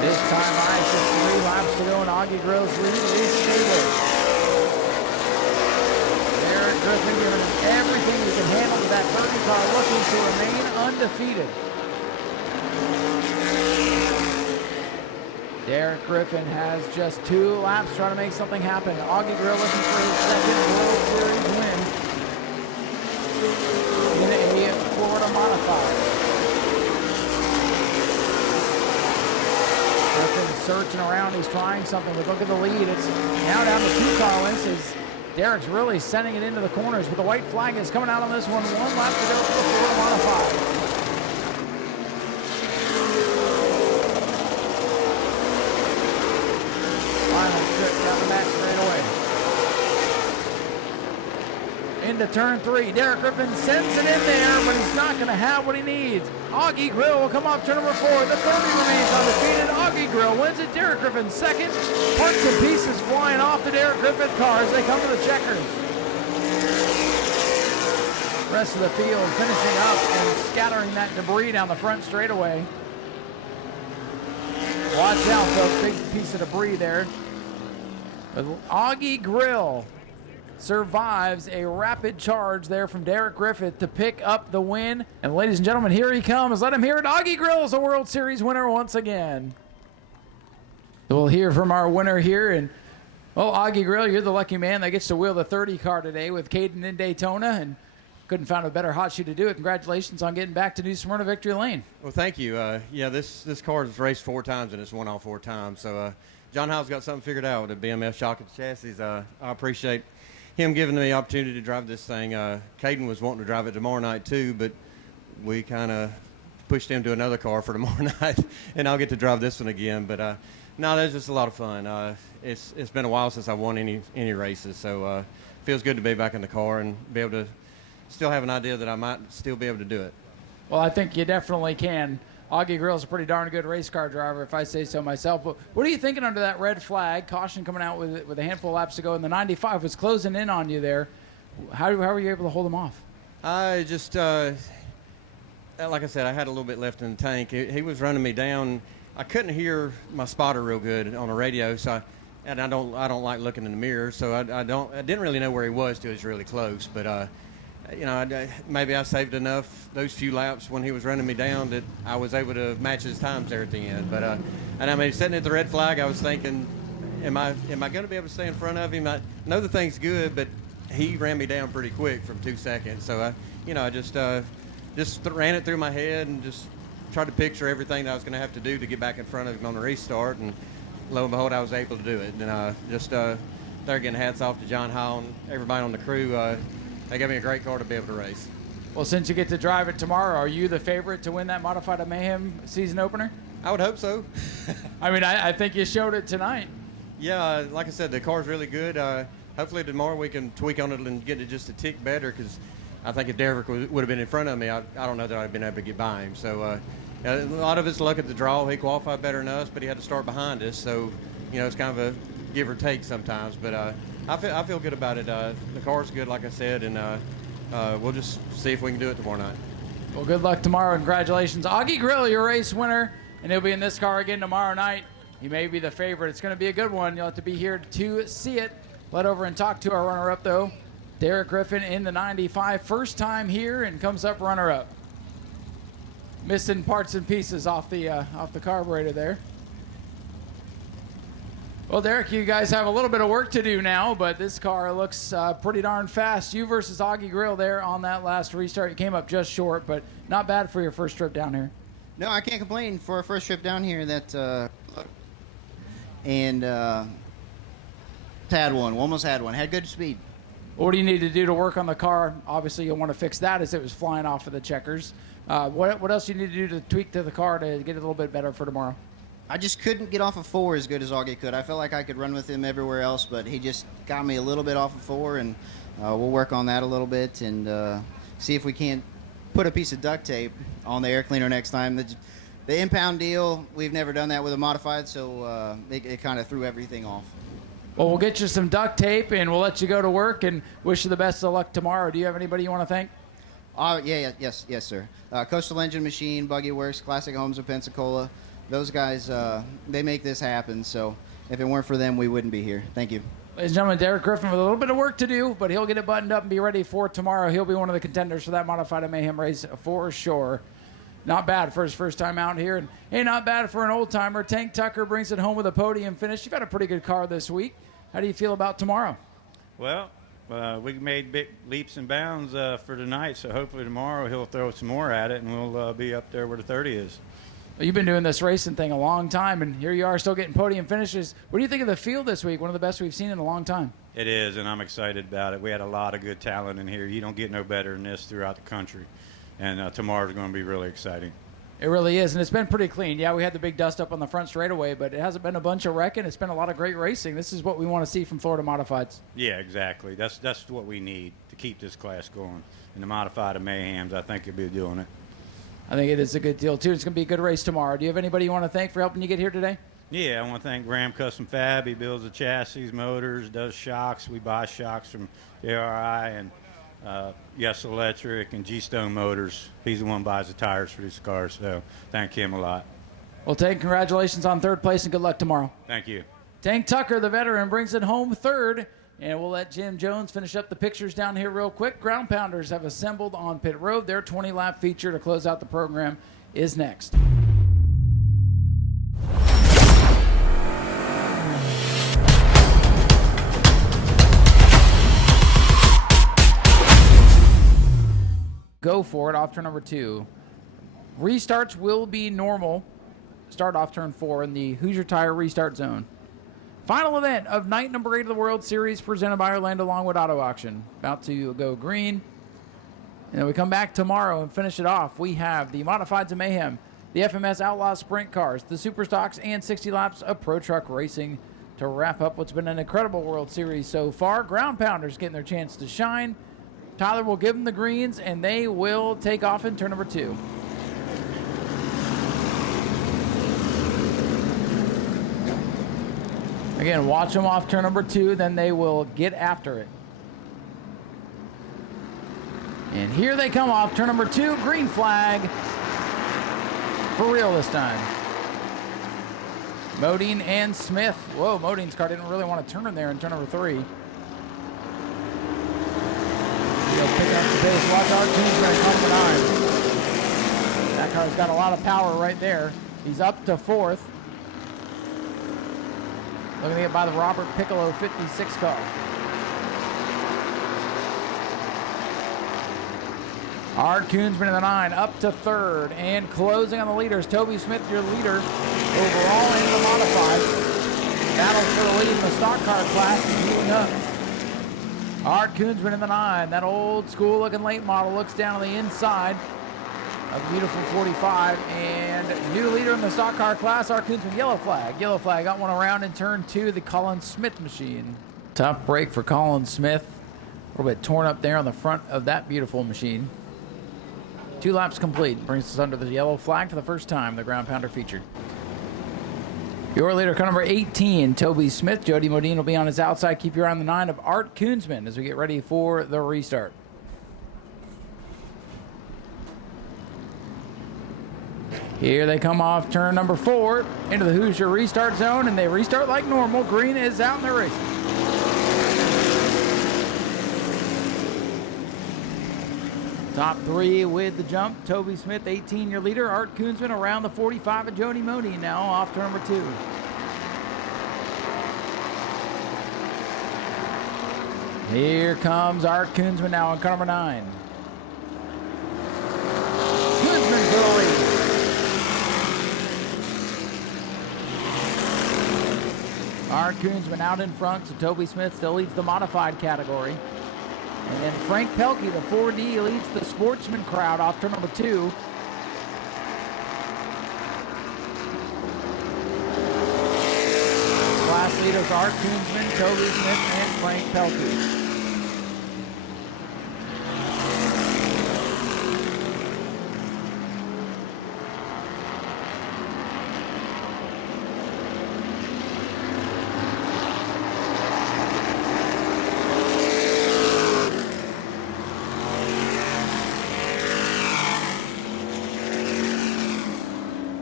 This time, Ice with 3 laps to go, and Augie Grill's lead is stable. Derek Griffin giving him everything he can handle with that 30 car, looking to remain undefeated. Derek Griffin has just 2 laps trying to make something happen. Augie Grill looking for his second World Series win in a Florida modified. Griffin searching around, he's trying something, but look at the lead. It's now down to 2 car lengths as Derek's really sending it into the corners, but the white flag is coming out on this one. 1 lap to go for the Florida modified. Final trip down the back straight away. Into turn 3, Derek Griffin sends it in there, but he's not going to have what he needs. Augie Grill will come off turn number 4. The 30 remains undefeated. Augie Grill wins it. Derek Griffin second. Parts and pieces flying off the Derek Griffin car as they come to the checkers. Rest of the field finishing up and scattering that debris down the front straightaway. Watch out, though. Big piece of debris there. But Augie Grill survives a rapid charge there from Derek Griffith to pick up the win. And ladies and gentlemen, here he comes. Let him hear it. Augie Grill is a World Series winner once again. We'll hear from our winner here. And, well, Augie Grill, you're the lucky man that gets to wheel the 30 car today with Caden in Daytona. And couldn't find a better hot shoe to do it. Congratulations on getting back to New Smyrna Victory Lane. Well, thank you. Yeah, this car has raced 4 times and it's won all 4 times. So John Howe's got something figured out with the BMS shock and chassis. I appreciate him giving me the opportunity to drive this thing. Caden was wanting to drive it tomorrow night too, but we kind of pushed him to another car for tomorrow night, and I'll get to drive this one again. But no, that's just a lot of fun. It's been a while since I won any races, so feels good to be back in the car and be able to still have an idea that I might still be able to do it. Well, I think you definitely can. Augie Grill's a pretty darn good race car driver, if I say so myself. But what are you thinking under that red flag? Caution coming out with a handful of laps to go, and the 95 was closing in on you there. How were you able to hold him off? I just, like I said, I had a little bit left in the tank. He was running me down. I couldn't hear my spotter real good on the radio, so I don't like looking in the mirror, so I didn't really know where he was till he was really close. But you know, maybe I saved enough those few laps when he was running me down that I was able to match his times there at the end. But and I mean, sitting at the red flag, I was thinking, am I going to be able to stay in front of him? I know the thing's good, but he ran me down pretty quick from 2 seconds. So I just ran it through my head and just tried to picture everything that I was going to have to do to get back in front of him on the restart. And lo and behold, I was able to do it. And there again, hats off to John Hall and everybody on the crew. They gave me a great car to be able to race. Well, since you get to drive it tomorrow, are you the favorite to win that Modified Mayhem season opener? I would hope so. I mean, I think you showed it tonight. Yeah, like I said, the car's really good. Hopefully tomorrow we can tweak on it and get it just a tick better, because I think if Derek would have been in front of me, I don't know that I'd have been able to get by him. So a lot of it's luck at the draw. He qualified better than us, but he had to start behind us. So, it's kind of a give or take sometimes. But I feel good about it. The car's good, like I said, and we'll just see if we can do it tomorrow night. Well, good luck tomorrow. Congratulations. Augie Grill, your race winner, and he'll be in this car again tomorrow night. He may be the favorite. It's going to be a good one. You'll have to be here to see it. Let over and talk to our runner-up, though. Derek Griffin in the 95. First time here and comes up runner-up. Missing parts and pieces off the carburetor there. Well, Derek, you guys have a little bit of work to do now, but this car looks pretty darn fast. You versus Augie Grill there on that last restart. You came up just short, but not bad for your first trip down here. No, I can't complain for a first trip down here. Almost had one. Had good speed. What do you need to do to work on the car? Obviously, you'll want to fix that as it was flying off of the checkers. What else do you need to do to tweak to the car to get it a little bit better for tomorrow? I just couldn't get off of 4 as good as Augie could. I felt like I could run with him everywhere else, but he just got me a little bit off of 4, and we'll work on that a little bit and see if we can't put a piece of duct tape on the air cleaner next time. The impound deal, we've never done that with a modified, so it kind of threw everything off. Well, we'll get you some duct tape, and we'll let you go to work and wish you the best of luck tomorrow. Do you have anybody you want to thank? Yes, sir. Coastal Engine Machine, Buggy Works, Classic Homes of Pensacola. Those guys, they make this happen, so if it weren't for them, we wouldn't be here. Thank you. Ladies and gentlemen, Derek Griffin with a little bit of work to do, but he'll get it buttoned up and be ready for tomorrow. He'll be one of the contenders for that Modified Mayhem race for sure. Not bad for his first time out here, and hey, not bad for an old-timer. Tank Tucker brings it home with a podium finish. You've had a pretty good car this week. How do you feel about tomorrow? Well, we made big leaps and bounds for tonight, so hopefully tomorrow he'll throw some more at it, and we'll be up there where the 30 is. Well, you've been doing this racing thing a long time, and here you are still getting podium finishes. What do you think of the field this week? One of the best we've seen in a long time. It is, and I'm excited about it. We had a lot of good talent in here. You don't get no better than this throughout the country, and tomorrow's going to be really exciting. It really is, and it's been pretty clean. Yeah, we had the big dust up on the front straightaway, but it hasn't been a bunch of wrecking. It's been a lot of great racing. This is what we want to see from Florida Modifieds. Yeah, exactly. That's what we need to keep this class going. And the Modified Mayhems, I think you'll be doing it. I think it is a good deal, too. It's going to be a good race tomorrow. Do you have anybody you want to thank for helping you get here today? Yeah, I want to thank Graham Custom Fab. He builds the chassis, motors, does shocks. We buy shocks from JRI and Yes Electric and G-Stone Motors. He's the one who buys the tires for these cars, so thank him a lot. Well, Tank, congratulations on third place and good luck tomorrow. Thank you. Tank Tucker, the veteran, brings it home third. And we'll let Jim Jones finish up the pictures down here real quick. Ground Pounders have assembled on pit road. Their 20-lap feature to close out the program is next. Go for it off turn number 2. Restarts will be normal. Start off turn 4 in the Hoosier Tire restart zone. Final event of night number 8 of the World Series presented by Orlando Longwood Auto Auction. About to go green. And then we come back tomorrow and finish it off. We have the Modifieds of Mayhem, the FMS Outlaw Sprint Cars, the Super Stocks, and 60 laps of Pro Truck Racing to wrap up what's been an incredible World Series so far. Ground Pounders getting their chance to shine. Tyler will give them the greens, and they will take off in turn number 2. Again, watch them off turn number 2, then they will get after it. And here they come off turn number 2, green flag. For real this time. Modine and Smith. Whoa, Modine's car didn't really want to turn there in turn number 3. He'll pick up the pace. Watch our team's going to come behind. That car's got a lot of power right there. He's up to 4th. Looking to get by the Robert Piccolo 56 car. Art Koonsman in the 9 up to 3rd, and closing on the leaders. Toby Smith, your leader overall in the modified. Battle for the lead in the stock car class is heating up. Art Koonsman in the 9. That old school looking late model looks down on the inside of the beautiful 45, and new leader in the stock car class, Art Koonsman. Yellow flag. Yellow flag got one around in turn 2, the Colin Smith machine. Tough break for Colin Smith. A little bit torn up there on the front of that beautiful machine. 2 laps complete. Brings us under the yellow flag for the first time, the ground pounder featured. Your leader, car number 18, Toby Smith. Jody Modine will be on his outside. Keep your eye on the 9 of Art Koonsman as we get ready for the restart. Here they come off turn number 4 into the Hoosier restart zone, and they restart like normal. Green is out and they're racing. Top 3 with the jump. Toby Smith, 18, your leader. Art Koonsman around the 45 of Jody Modine now off turn number 2. Here comes Art Koonsman now on car number 9. Koonsman for the lead. Art Koonsman out in front, so Toby Smith still leads the modified category. And then Frank Pelkey, the 4D, leads the sportsman crowd off turn number 2. Class leaders Art Koonsman, Toby Smith, and Frank Pelkey.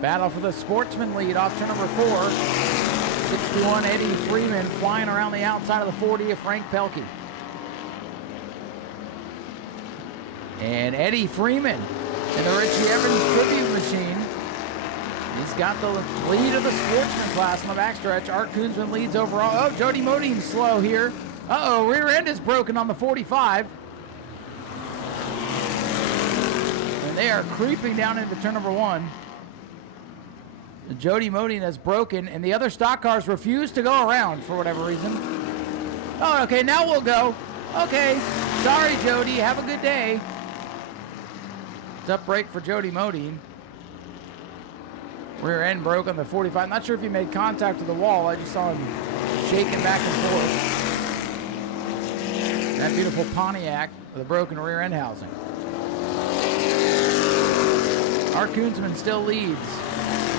Battle for the sportsman lead off turn number 4. 61 Eddie Freeman flying around the outside of the 40 of Frank Pelkey. And Eddie Freeman in the Richie Evans tribute machine. He's got the lead of the sportsman class on the backstretch. Art Koonsman leads overall. Oh, Jody Modine's slow here. Uh-oh, rear end is broken on the 45. And they are creeping down into turn number 1. Jody Modine has broken, and the other stock cars refuse to go around for whatever reason. Oh, okay, now we'll go. Okay, sorry, Jody. Have a good day. Tough break for Jody Modine. Rear end broke on the 45. Not sure if he made contact with the wall. I just saw him shaking back and forth. That beautiful Pontiac with a broken rear end housing. Art Koonsman still leads.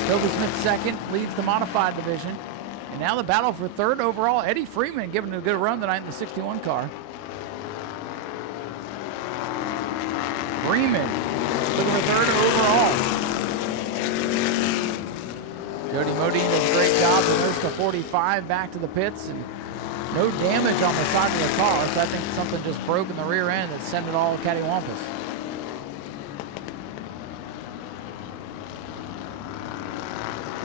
Toby Smith second, leads the modified division. And now the battle for 3rd overall. Eddie Freeman giving it a good run tonight in the 61 car. Freeman looking for 3rd overall. Jody Modine does a great job to nurse the 45 back to the pits, and no damage on the side of the car, so I think something just broke in the rear end that sent it all cattywampus.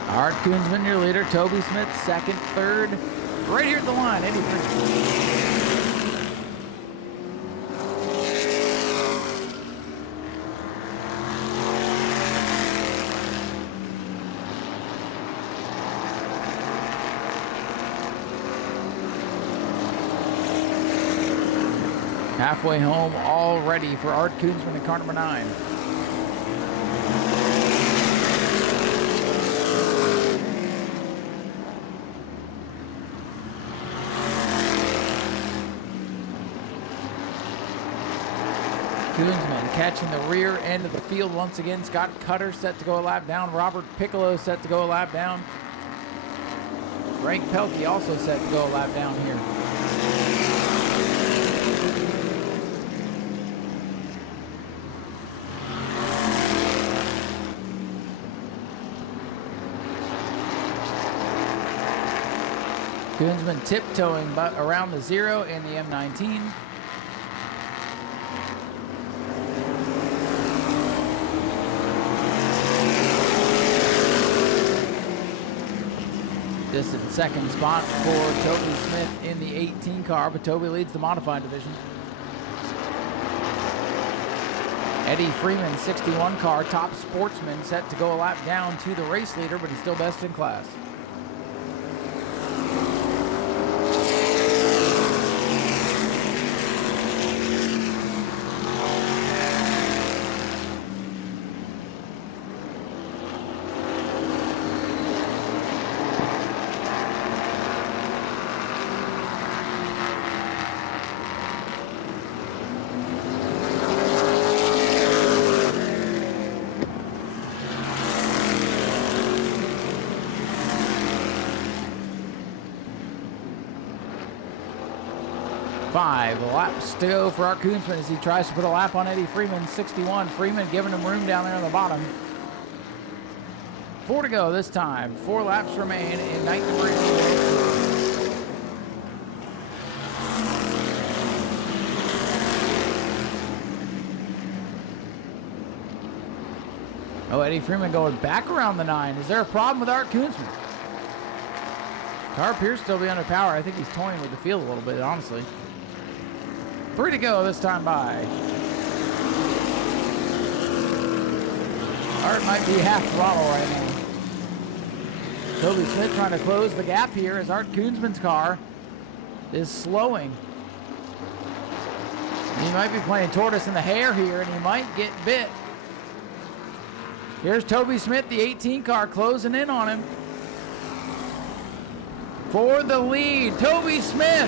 Art Koonsman, your leader. Toby Smith, 2nd, 3rd. Right here at the line, Eddie Freeman. Halfway home already for Art Koonsman in car number 9. Koonsman catching the rear end of the field once again. Scott Cutter set to go a lap down. Robert Piccolo set to go a lap down. Frank Pelkey also set to go a lap down here. Koonsman tiptoeing around the 0 in the M19. Distant 2nd spot for Toby Smith in the 18 car, but Toby leads the modified division. Eddie Freeman, 61 car, top sportsman, set to go a lap down to the race leader, but he's still best in class. Five laps to go for Art Koonsman as he tries to put a lap on Eddie Freeman, 61. Freeman giving him room down there on the bottom. 4 to go this time. 4 laps remain in night number 18. Oh, Eddie Freeman going back around the 9. Is there a problem with Art Koonsman? Car appears to still be under power. I think he's toying with the field a little bit, honestly. 3 to go this time by. Art might be half throttle right now. Toby Smith trying to close the gap here as Art Koonsman's car is slowing. He might be playing tortoise in the hare here, and he might get bit. Here's Toby Smith, the 18 car, closing in on him. For the lead, Toby Smith.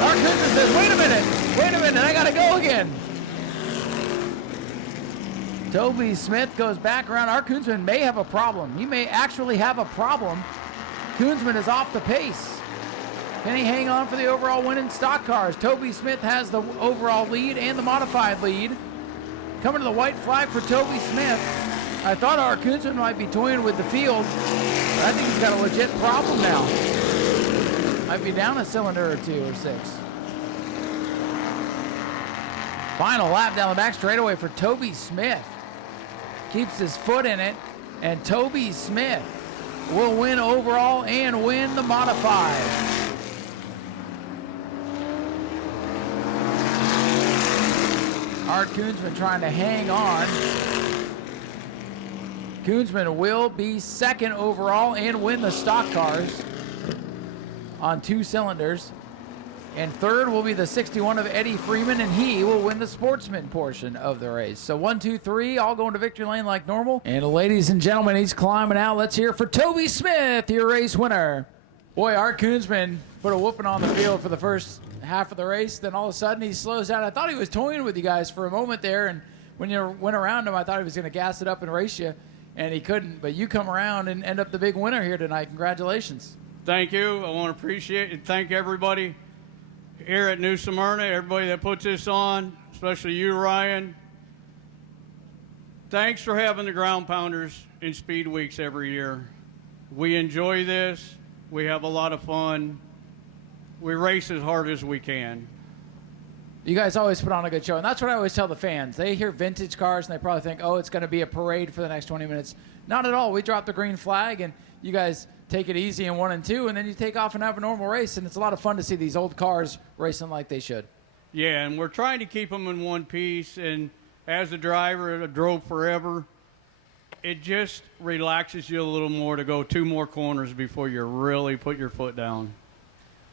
Art Koonsman says, wait a minute, I gotta go again. Toby Smith goes back around. Art Koonsman may have a problem. He may actually have a problem. Koonsman is off the pace. Can he hang on for the overall win in stock cars? Toby Smith has the overall lead and the modified lead. Coming to the white flag for Toby Smith. I thought Art Koonsman might be toying with the field, but I think he's got a legit problem now. Might be down a cylinder or 2 or 6. Final lap down the back straightaway for Toby Smith. Keeps his foot in it, and Toby Smith will win overall and win the modified. Art Koonsman trying to hang on. Koonsman will be second overall and win the stock cars on 2 cylinders. And third will be the 61 of Eddie Freeman, and he will win the sportsman portion of the race. So 1, 2, 3, all going to victory lane like normal. And ladies and gentlemen, he's climbing out. Let's hear for Toby Smith, your race winner. Boy, Art Koonsman put a whooping on the field for the first half of the race. Then all of a sudden he slows down. I thought he was toying with you guys for a moment there. And when you went around him, I thought he was going to gas it up and race you. And he couldn't. But you come around and end up the big winner here tonight. Congratulations. Thank you. I want to appreciate and thank everybody here at New Smyrna, everybody that puts this on, especially you, Ryan. Thanks for having the ground pounders in Speed Weeks every year. We enjoy this. We have a lot of fun. We race as hard as we can. You guys always put on a good show, and that's what I always tell the fans. They hear vintage cars, and they probably think, oh, it's going to be a parade for the next 20 minutes. Not at all. We drop the green flag, and you guys take it easy in 1 and 2, and then you take off and have a normal race, and it's a lot of fun to see these old cars racing like they should. Yeah, and we're trying to keep them in one piece, and as a driver that drove forever, it just relaxes you a little more to go 2 more corners before you really put your foot down.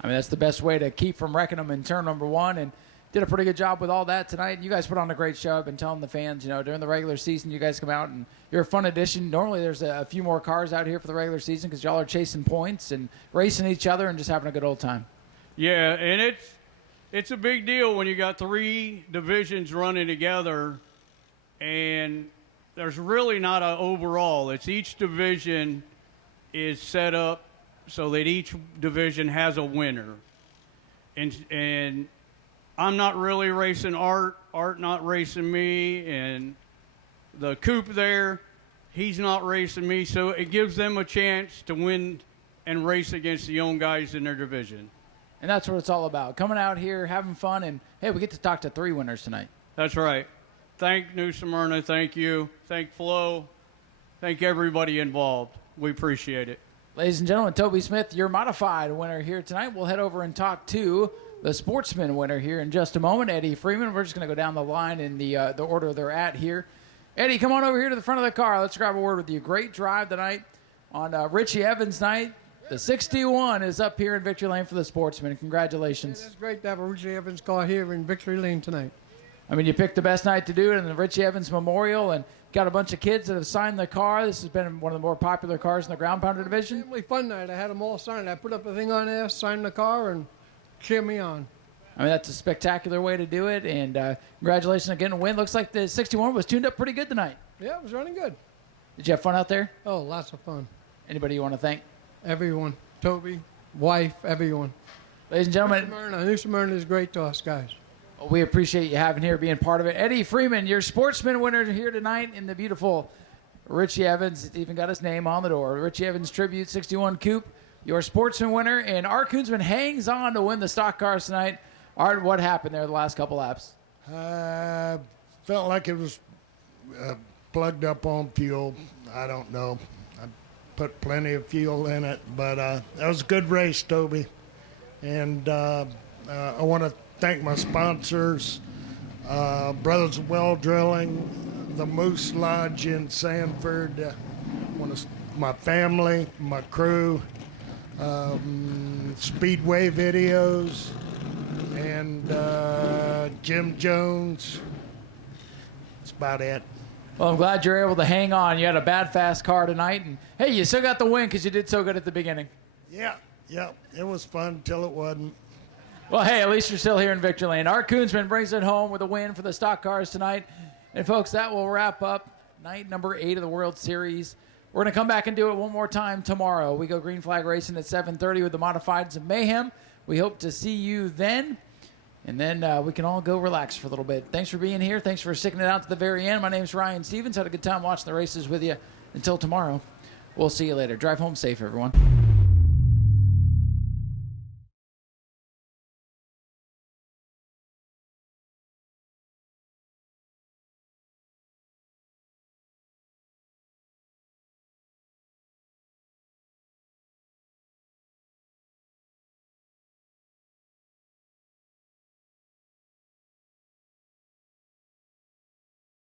I mean, that's the best way to keep from wrecking them in turn number 1, and did a pretty good job with all that tonight. You guys put on a great show. I've been telling the fans, you know, during the regular season, you guys come out and you're a fun addition. Normally there's a few more cars out here for the regular season because y'all are chasing points and racing each other and just having a good old time. Yeah, and it's a big deal when you got 3 divisions running together, and there's really not an overall. It's each division is set up so that each division has a winner. And I'm not really racing Art not racing me, and the coupe there, he's not racing me, so it gives them a chance to win and race against the young guys in their division. And that's what it's all about. Coming out here, having fun, and, hey, we get to talk to 3 winners tonight. That's right. Thank New Smyrna. Thank you. Thank Flo. Thank everybody involved. We appreciate it. Ladies and gentlemen, Toby Smith, your modified winner here tonight. We'll head over and talk to the Sportsman winner here in just a moment, Eddie Freeman. We're just going to go down the line in the order they're at here. Eddie, come on over here to the front of the car. Let's grab a word with you. Great drive tonight on Richie Evans' night. The 61 is up here in Victory Lane for the Sportsman. Congratulations. Yeah, that's great to have a Richie Evans car here in Victory Lane tonight. I mean, you picked the best night to do it in the Richie Evans Memorial and got a bunch of kids that have signed the car. This has been one of the more popular cars in the ground pounder division. Family fun night. I had them all signed. I put up a thing on there, signed the car, and cheer me on. I mean, that's a spectacular way to do it, and congratulations on getting a win. Looks like the 61 was tuned up pretty good tonight. Yeah, it was running good. Did you have fun out there? Oh, lots of fun. Anybody you want to thank? Everyone. Toby, wife, everyone. Ladies and gentlemen. New Smyrna is great to us, guys. We appreciate you having here, being part of it. Eddie Freeman, your Sportsman winner here tonight in the beautiful Richie Evans. It's even got his name on the door. Richie Evans Tribute 61 Coupe, your Sportsman winner. And Art Koonsman hangs on to win the stock cars tonight. Art, what happened there the last couple laps? Felt like it was plugged up on fuel. I don't know. I put plenty of fuel in it, but that was a good race, Toby. And I want to thank my sponsors, Brothers of Well Drilling, the Moose Lodge in Sanford, my family, my crew, Speedway Videos, and Jim Jones. That's about it. Well, I'm glad you're able to hang on. You had a bad, fast car tonight. And, hey, you still got the win because you did so good at the beginning. Yeah. It was fun until it wasn't. Well, hey, at least you're still here in Victory Lane. Art Koonsman brings it home with a win for the stock cars tonight. And, folks, that will wrap up night number 8 of the World Series. We're going to come back and do it one more time tomorrow. We go green flag racing at 7:30 with the Modifieds of Mayhem. We hope to see you then. And then we can all go relax for a little bit. Thanks for being here. Thanks for sticking it out to the very end. My name's Ryan Stevens. Had a good time watching the races with you. Until tomorrow, we'll see you later. Drive home safe, everyone.